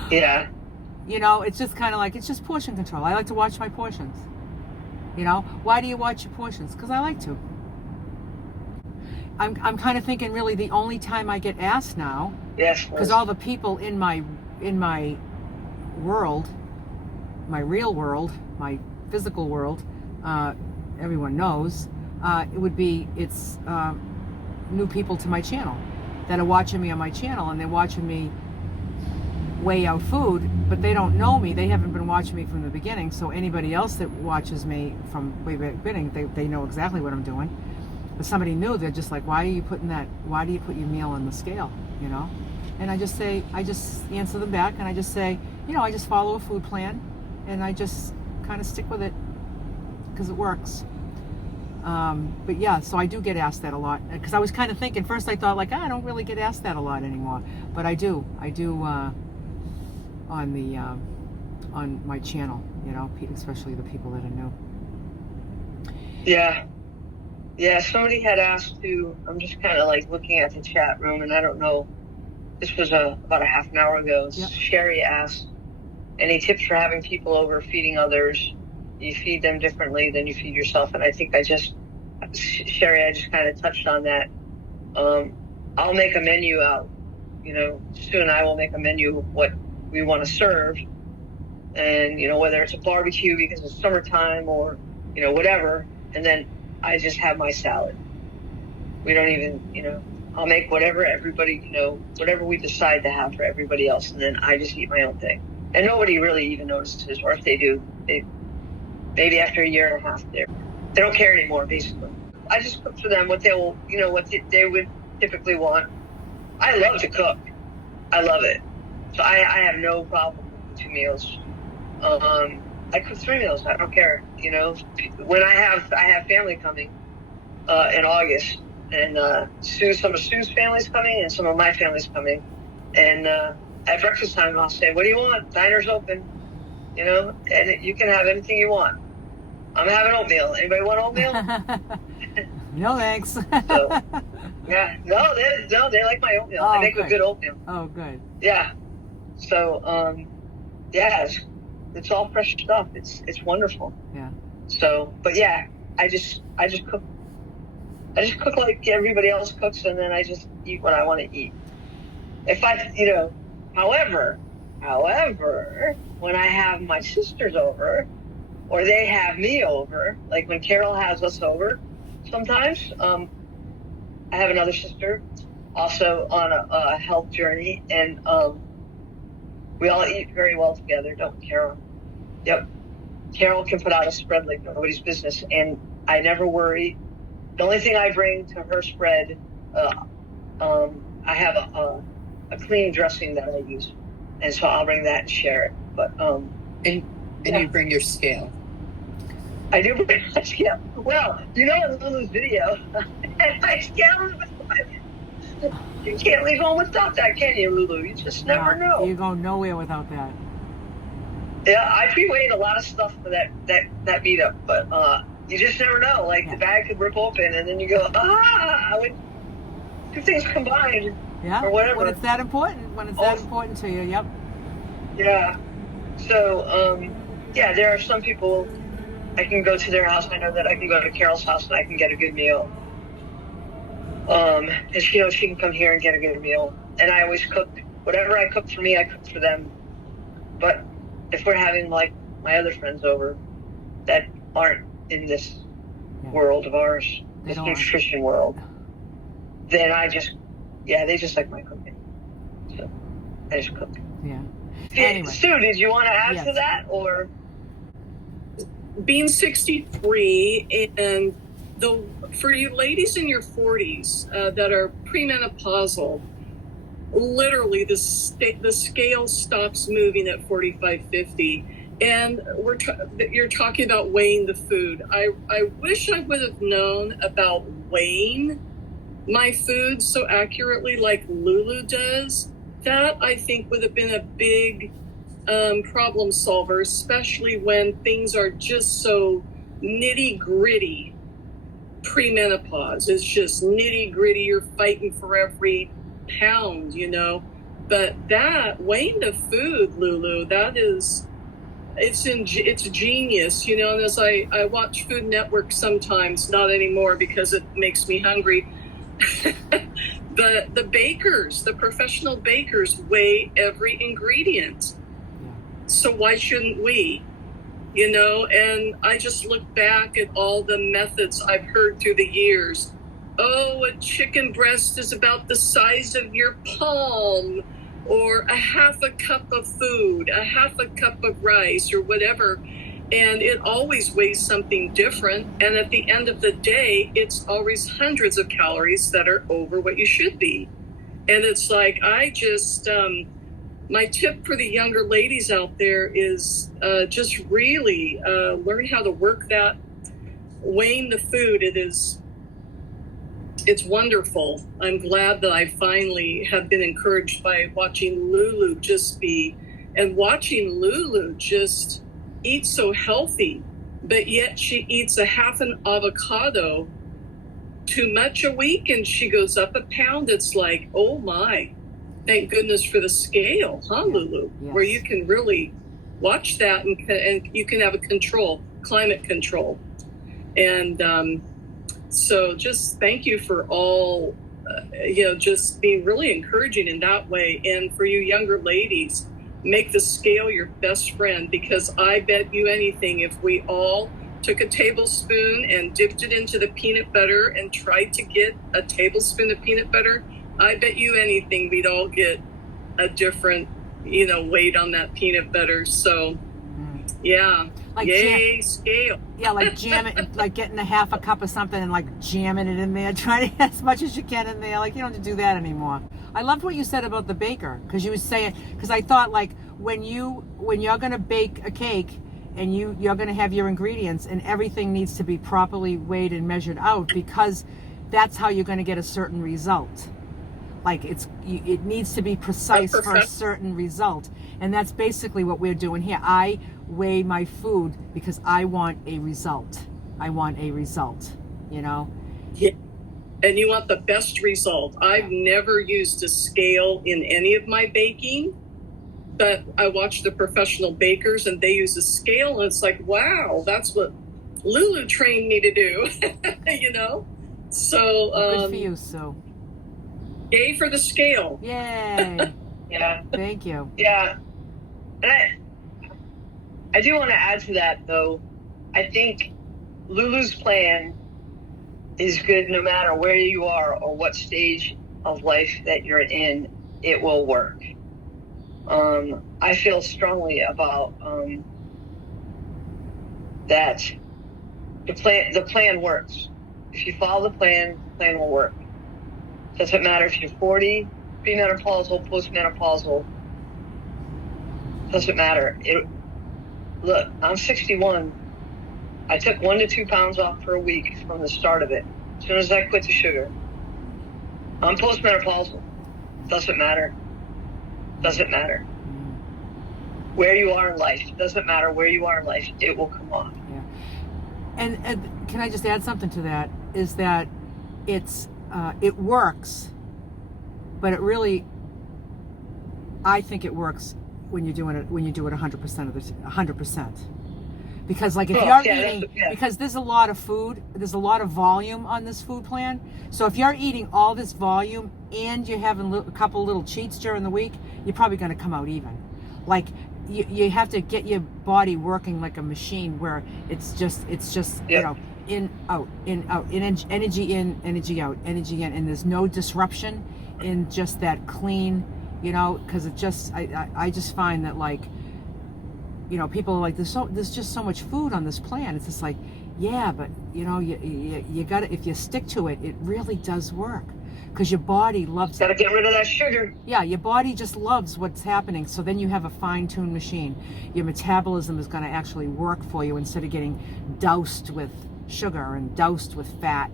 Yeah. You know, it's just kind of like, it's just portion control. I like to watch my portions. You know, why do you watch your portions? Because I like to. I'm kind of thinking really the only time I get asked now, Yes. because all the people in my world, my real world, my physical world, everyone knows, it's new people to my channel that are watching me on my channel, and they're watching me weigh out food, but they don't know me. They haven't been watching me from the beginning. So anybody else that watches me from way back beginning, they know exactly what I'm doing. But somebody new, they're just like, why do you put your meal on the scale? You know? And I just answer them back, and I just say, you know, I just follow a food plan, and I just kind of stick with it because it works. But yeah, so I do get asked that a lot, because I was kind of thinking, first I thought like, I don't really get asked that a lot anymore, but I do on my channel, you know, especially the people that are new. Yeah. Yeah, somebody had asked to, I'm just kind of like looking at the chat room, and I don't know, this was about a half an hour ago. Yep. Sherry asked, any tips for having people over, feeding others? You feed them differently than you feed yourself. And I think Sherry, I just kind of touched on that. I'll make a menu out, you know, Stu and I will make a menu of what we want to serve. And, you know, whether it's a barbecue because it's summertime or, you know, whatever. And then I just have my salad. We don't even, you know, I'll make whatever everybody, you know, whatever we decide to have for everybody else. And then I just eat my own thing. And nobody really even notices, or if they do, maybe after a year and a half, they don't care anymore, basically. I just cook for them what they will, you know, what they would typically want. I love to cook. I love it. So I have no problem with 2 meals. I cook 3 meals. I don't care. You know, when I have family coming in August, and some of Sue's family's coming, and some of my family's coming, and at breakfast time I'll say, "What do you want? Diner's open. You know, and you can have anything you want. I'm having oatmeal. Anybody want oatmeal?" No thanks. So, yeah, no, they like my oatmeal. Oh, I make good. a good oatmeal. Oh, good. Yeah. So, yeah, it's all fresh stuff. It's wonderful. Yeah. So, but yeah, I just cook. I just cook like everybody else cooks, and then I just eat what I want to eat. If I, you know, however, when I have my sisters over, or they have me over, like when Carol has us over, sometimes, I have another sister also on a health journey, and we all eat very well together, don't we, Carol? Yep. Carol can put out a spread like nobody's business, and I never worry. The only thing I bring to her spread, I have a clean dressing that I use, and so I'll bring that and share it. But and yeah. You bring your scale. I do bring my scale. Well, you know, in Lulu's video, my scale. You can't leave home without that, can you, Lulu? You just never know. You go nowhere without that. Yeah, I pre-weighed a lot of stuff for that meetup, but you just never know. Like, the bag could rip open, and then you go, when two things combined, yeah, or whatever. When it's that important to you, yep. Yeah. So, yeah, there are some people, I can go to their house. I know that I can go to Carol's house and I can get a good meal. And she knows she can come here and get a good meal. And I always cook, whatever I cook for me, I cook for them. But if we're having, like, my other friends over that aren't in this world of ours, this nutrition world, then they just like my cooking. So I just cook. Yeah. Anyway. Sue, did you want to add to that, or? Being 63, and for you ladies in your 40s that are premenopausal, literally the scale stops moving at 45, 50. And you're talking about weighing the food. I wish I would have known about weighing my food so accurately like Lulu does, that I think would have been a big problem solver, especially when things are just so nitty gritty. Premenopause is just nitty gritty. You're fighting for every pound, you know. But that weighing the food, Lulu, that is, it's genius, you know. And as I watch Food Network sometimes, not anymore because it makes me hungry. The bakers, the professional bakers, weigh every ingredient. So why shouldn't we? You know, and I just look back at all the methods I've heard through the years. Oh, a chicken breast is about the size of your palm, or a half a cup of food, a half a cup of rice, or whatever. And it always weighs something different. And at the end of the day, it's always hundreds of calories that are over what you should be. And it's like, I just, my tip for the younger ladies out there is just really learn how to work that, weighing the food. It's wonderful. I'm glad that I finally have been encouraged by watching Lulu just eat so healthy, but yet she eats a half an avocado too much a week and she goes up a pound. It's like, oh my, thank goodness for the scale, huh, Lulu? Yes. Where you can really watch that and you can have a climate control. And so just thank you for all, just being really encouraging in that way. And for you younger ladies, make the scale your best friend, because I bet you anything, if we all took a tablespoon and dipped it into the peanut butter and tried to get a tablespoon of peanut butter, I bet you anything we'd all get a different, weight on that peanut butter. So, yeah, like scale. Yeah, like jam it, like getting a half a cup of something and like jamming it in there, trying to get as much as you can in there. Like, you don't have to do that anymore. I loved what you said about the baker, because you were saying, because I thought, like, when you're going to bake a cake and you're going to have your ingredients and everything needs to be properly weighed and measured out, because that's how you're going to get a certain result. Like, it needs to be precise for a certain result. And that's basically what we're doing here. I weigh my food because I want a result. Yeah. And you want the best result. I've never used a scale in any of my baking, but I watch the professional bakers and they use a scale, and it's like, wow, that's what Lulu trained me to do. So good for you, Sue. Yay for the scale. Yay. Yeah. Thank you. Yeah. And I do want to add to that, though. I think Lulu's plan is good no matter where you are or what stage of life that you're in. It will work. I feel strongly about that. The plan works. If you follow the plan will work. Doesn't matter if you're 40, premenopausal, postmenopausal. Doesn't matter. Look, I'm 61. I took 1 to 2 pounds off per week from the start of it. As soon as I quit the sugar. I'm postmenopausal. Doesn't matter. Where you are in life. Doesn't matter where you are in life. It will come on. Yeah. And can I just add something to that? Is that it works, but it really, I think it works when you do it 100%. Because like if you're eating, because there's a lot of food, there's a lot of volume on this food plan. So if you're eating all this volume and you're having a couple little cheats during the week, you're probably going to come out even. Like you have to get your body working like a machine where it's just in, out, energy in, energy out, energy in, and there's no disruption in just that clean, because it just, I just find that, like, people are like, there's just so much food on this plan. It's just like, yeah, but you gotta, if you stick to it, it really does work, because your body loves Gotta get rid of that sugar. Yeah, your body just loves what's happening. So then you have a fine-tuned machine. Your metabolism is going to actually work for you instead of getting doused with sugar and doused with fat.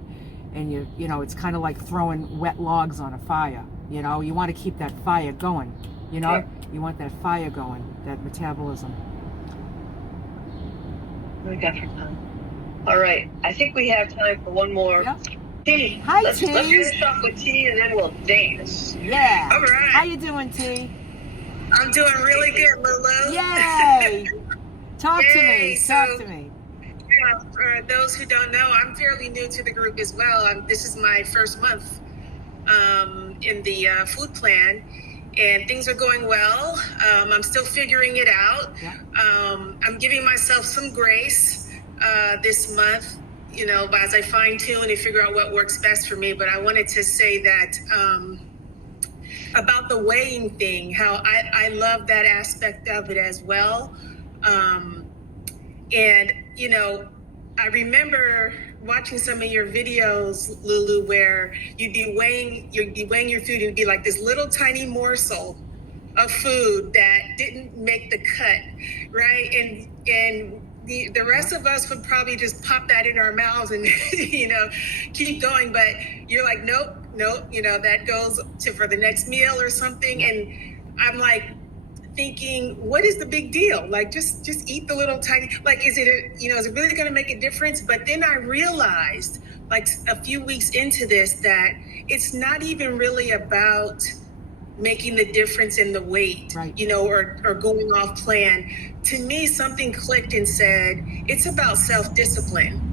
and you know, it's kind of like throwing wet logs on a fire. You know, you want to keep that fire going. You know, Yeah. you want that fire going, that metabolism. What do we got for time? All right. I think we have time for one more. Yep. Tea. Hi, let's T. finish off with tea and then we'll dance. Yeah. All right. How you doing, T? I'm doing really good, Lulu. Yay! Talk to Yay, me. so- Talk to me. Yeah, for those who don't know, I'm fairly new to the group as well. This is my first month in the food plan, and things are going well. I'm still figuring it out. Yeah. I'm giving myself some grace this month, you know, as I fine tune and figure out what works best for me. But I wanted to say that about the weighing thing, how I love that aspect of it as well. And, you know, I remember watching some of your videos, Lulu, where you'd be weighing your food, and it'd be like this little tiny morsel of food that didn't make the cut, right? And the rest of us would probably just pop that in our mouths and, you know, keep going. But you're like, nope, you know, that goes for the next meal or something. And I'm like, thinking, what is the big deal? Like, just eat the little tiny, like, is it really going to make a difference? But then I realized, like, a few weeks into this, that it's not even really about making the difference in the weight, Right. you know, or going off plan. To me, something clicked and said, it's about self-discipline.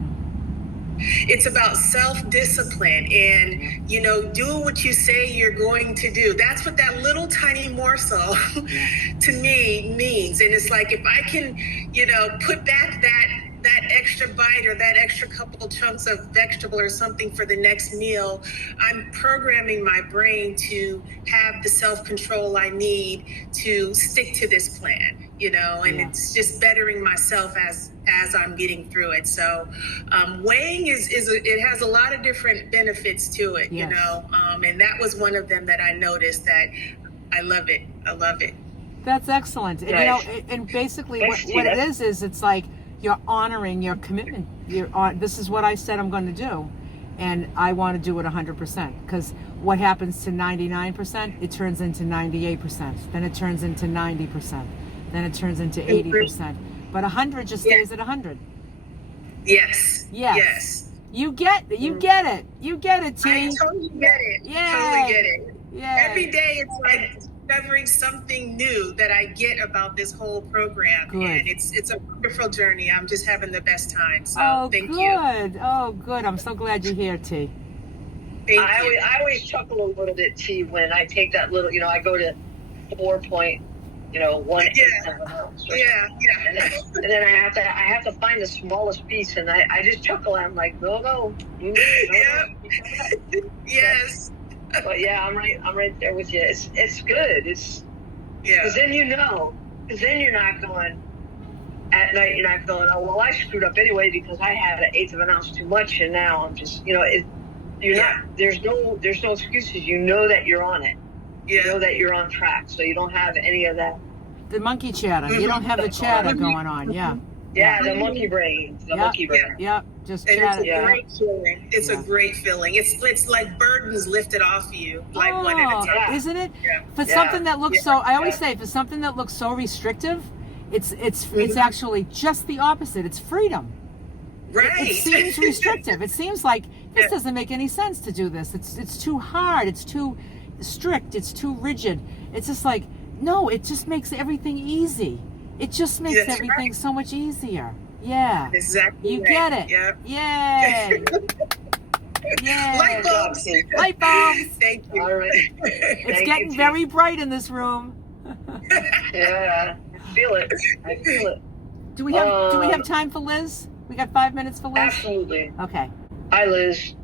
It's about self-discipline and, you know, do what you say you're going to do. That's what that little tiny morsel to me means. And it's like, if I can, you know, put back that extra bite or that extra couple chunks of vegetable or something for the next meal, I'm programming my brain to have the self-control I need to stick to this plan, you know, and it's just bettering myself as I'm getting through it. So weighing it has a lot of different benefits to it, Yes. you know, and that was one of them that I noticed that I love it. That's excellent. And, you know, and basically what it is it's like you're honoring your commitment. This is what I said I'm going to do, and I want to do it 100%. Because what happens to 99%, it turns into 98%. Then it turns into 90%. Then it turns into 80%. But 100 just stays at 100. Yes. You get it. You get it, T. I totally get it. Yeah. Totally get it. Yeah. Every day it's like discovering something new that I get about this whole program. Good. And it's a wonderful journey. I'm just having the best time. So thank you. Oh, good. I'm so glad you're here, T. Thank I you. always chuckle a little bit, T, when I take that little, you know, I go to 4.1 ounce. Yeah. And then I have to find the smallest piece, and I just chuckle. I'm like, no. Yes. But yeah, I'm right there with you. It's good. It's because then you know, because then you're not going at night. You're not going, oh well, I screwed up anyway because I had an eighth of an ounce too much, and now I'm just, you know, you're not. There's no excuses. You know that you're on it. You know that you're on track, so you don't have any of that. The monkey chatter. You don't have the chatter going on. Yeah. Yeah, the monkey brain. Monkey brain. Yep. Just And chatter. it's a great feeling. It's a great feeling. It's like burdens lifted off of you, like one at a time. Isn't it? Yeah. For something that looks so, I always say, for something that looks so restrictive, it's actually just the opposite. It's freedom. Right. It seems restrictive. It seems like this doesn't make any sense to do this. It's too hard. It's too strict. It's too rigid. It's just like, no, it just makes everything easy. It just makes everything so much easier. Yeah. Exactly. You get it. Yep. Yay. Yay. Light bulbs. Light bulbs. Thank you. All right. It's getting very bright in this room. Yeah, I feel it. Do we have time for Liz? We got 5 minutes for Liz? Absolutely. Okay. Hi, Liz.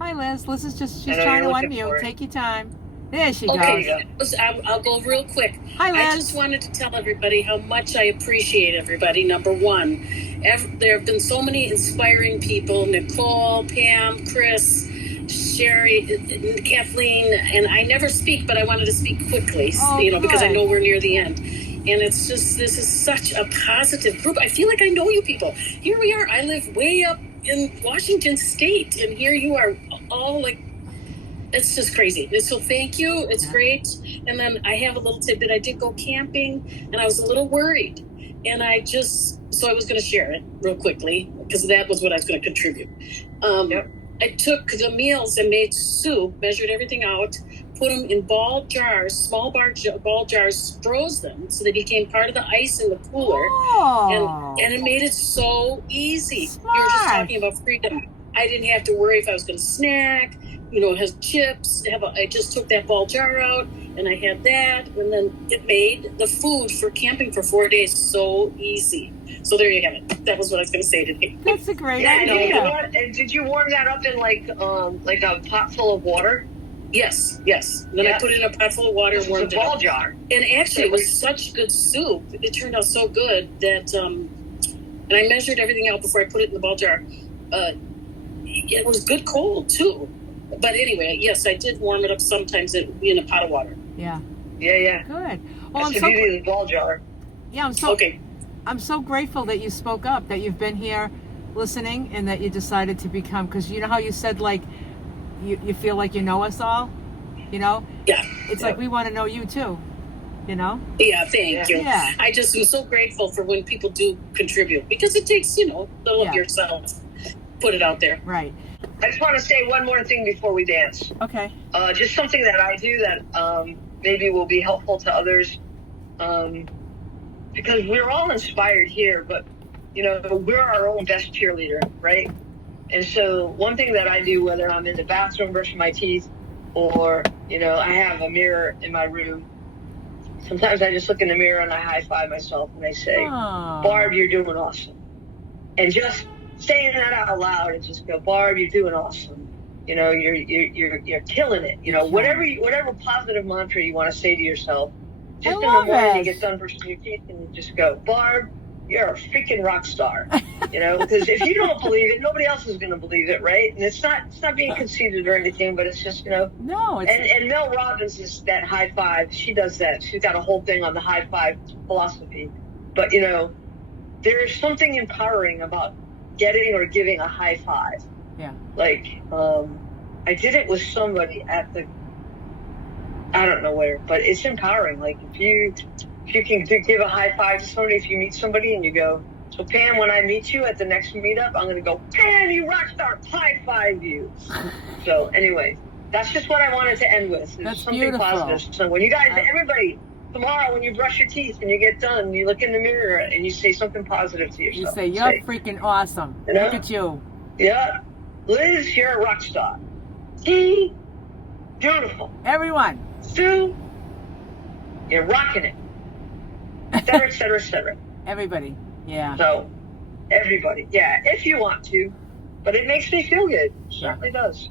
Hi, Liz. Liz is she's I know trying to you're looking for unmute. it. Take your time. There she Okay. goes. I'll go real quick. Hi, Liz. I just wanted to tell everybody how much I appreciate everybody. Number one, there have been so many inspiring people: Nicole, Pam, Chris, Sherry, Kathleen, and I never speak, but I wanted to speak quickly, because I know we're near the end. And it's just, this is such a positive group. I feel like I know you people. Here we are. I live way up in Washington State, and here you are all like, it's just crazy. And so thank you. It's great. And then I have a little tidbit. I did go camping and I was a little worried. And so I was going to share it real quickly because that was what I was going to contribute. I took the meals and made soup, measured everything out, put them in ball jars, small ball jars, froze them so they became part of the ice in the cooler. Oh. And it made it so easy. Smart. You were just talking about freedom. I didn't have to worry if I was going to snack, have chips. I just took that ball jar out and I had that. And then it made the food for camping for 4 days so easy. So there you have it. That was what I was going to say today. That's a great And idea. did you warm that up in like a pot full of water? Yes. And then I put it in a pot full of water and warmed it ball up. jar. And actually, it was such good soup. It turned out so good that, and I measured everything out before I put it in the ball jar. It was good cold too. But anyway, yes, I did warm it up sometimes in a pot of water. Yeah. Yeah. Good. Well, That's the beauty of the ball jar. Yeah, I'm so grateful that you spoke up, that you've been here listening, and that you decided to become, because you know how you said, like, you feel like you know us all, Yeah. It's like we want to know you too, Yeah, thank you. Yeah. I just am so grateful for when people do contribute because it takes, a little of yourself, put it out there. Right. I just want to say one more thing before we dance. Okay. Just something that I do that maybe will be helpful to others. Because we're all inspired here, but, we're our own best cheerleader, right? And so one thing that I do, whether I'm in the bathroom brushing my teeth or, I have a mirror in my room, sometimes I just look in the mirror and I high-five myself and I say, Barb, you're doing awesome. And just saying that out loud and just go, Barb, you're doing awesome. You're killing it. Whatever positive mantra you want to say to yourself, just in the morning you get done brushing your teeth and you just go, Barb, you're a freaking rock star. Because if you don't believe it, nobody else is going to believe it, right? And it's not being conceited or anything, but it's just, No. And Mel Robbins is that high five. She does that. She's got a whole thing on the high five philosophy. But, there is something empowering about getting or giving a high five. Yeah. Like, I did it with somebody I don't know where, but it's empowering. Like, if you can give a high five to somebody, if you meet somebody and you go, so Pam, when I meet you at the next meetup, I'm going to go, Pam, you rock star, high five you. So anyway, that's just what I wanted to end with. That's something beautiful. positive. So when you guys, everybody, tomorrow when you brush your teeth and you get done, you look in the mirror and you say something positive to yourself. You say, you're freaking awesome. Look at you. Yeah. Liz, you're a rock star. T, beautiful. Everyone. Sue, you're rocking it. Et cetera, et cetera, et cetera. Everybody. Yeah. So, everybody. Yeah, if you want to. But it makes me feel good. It certainly does.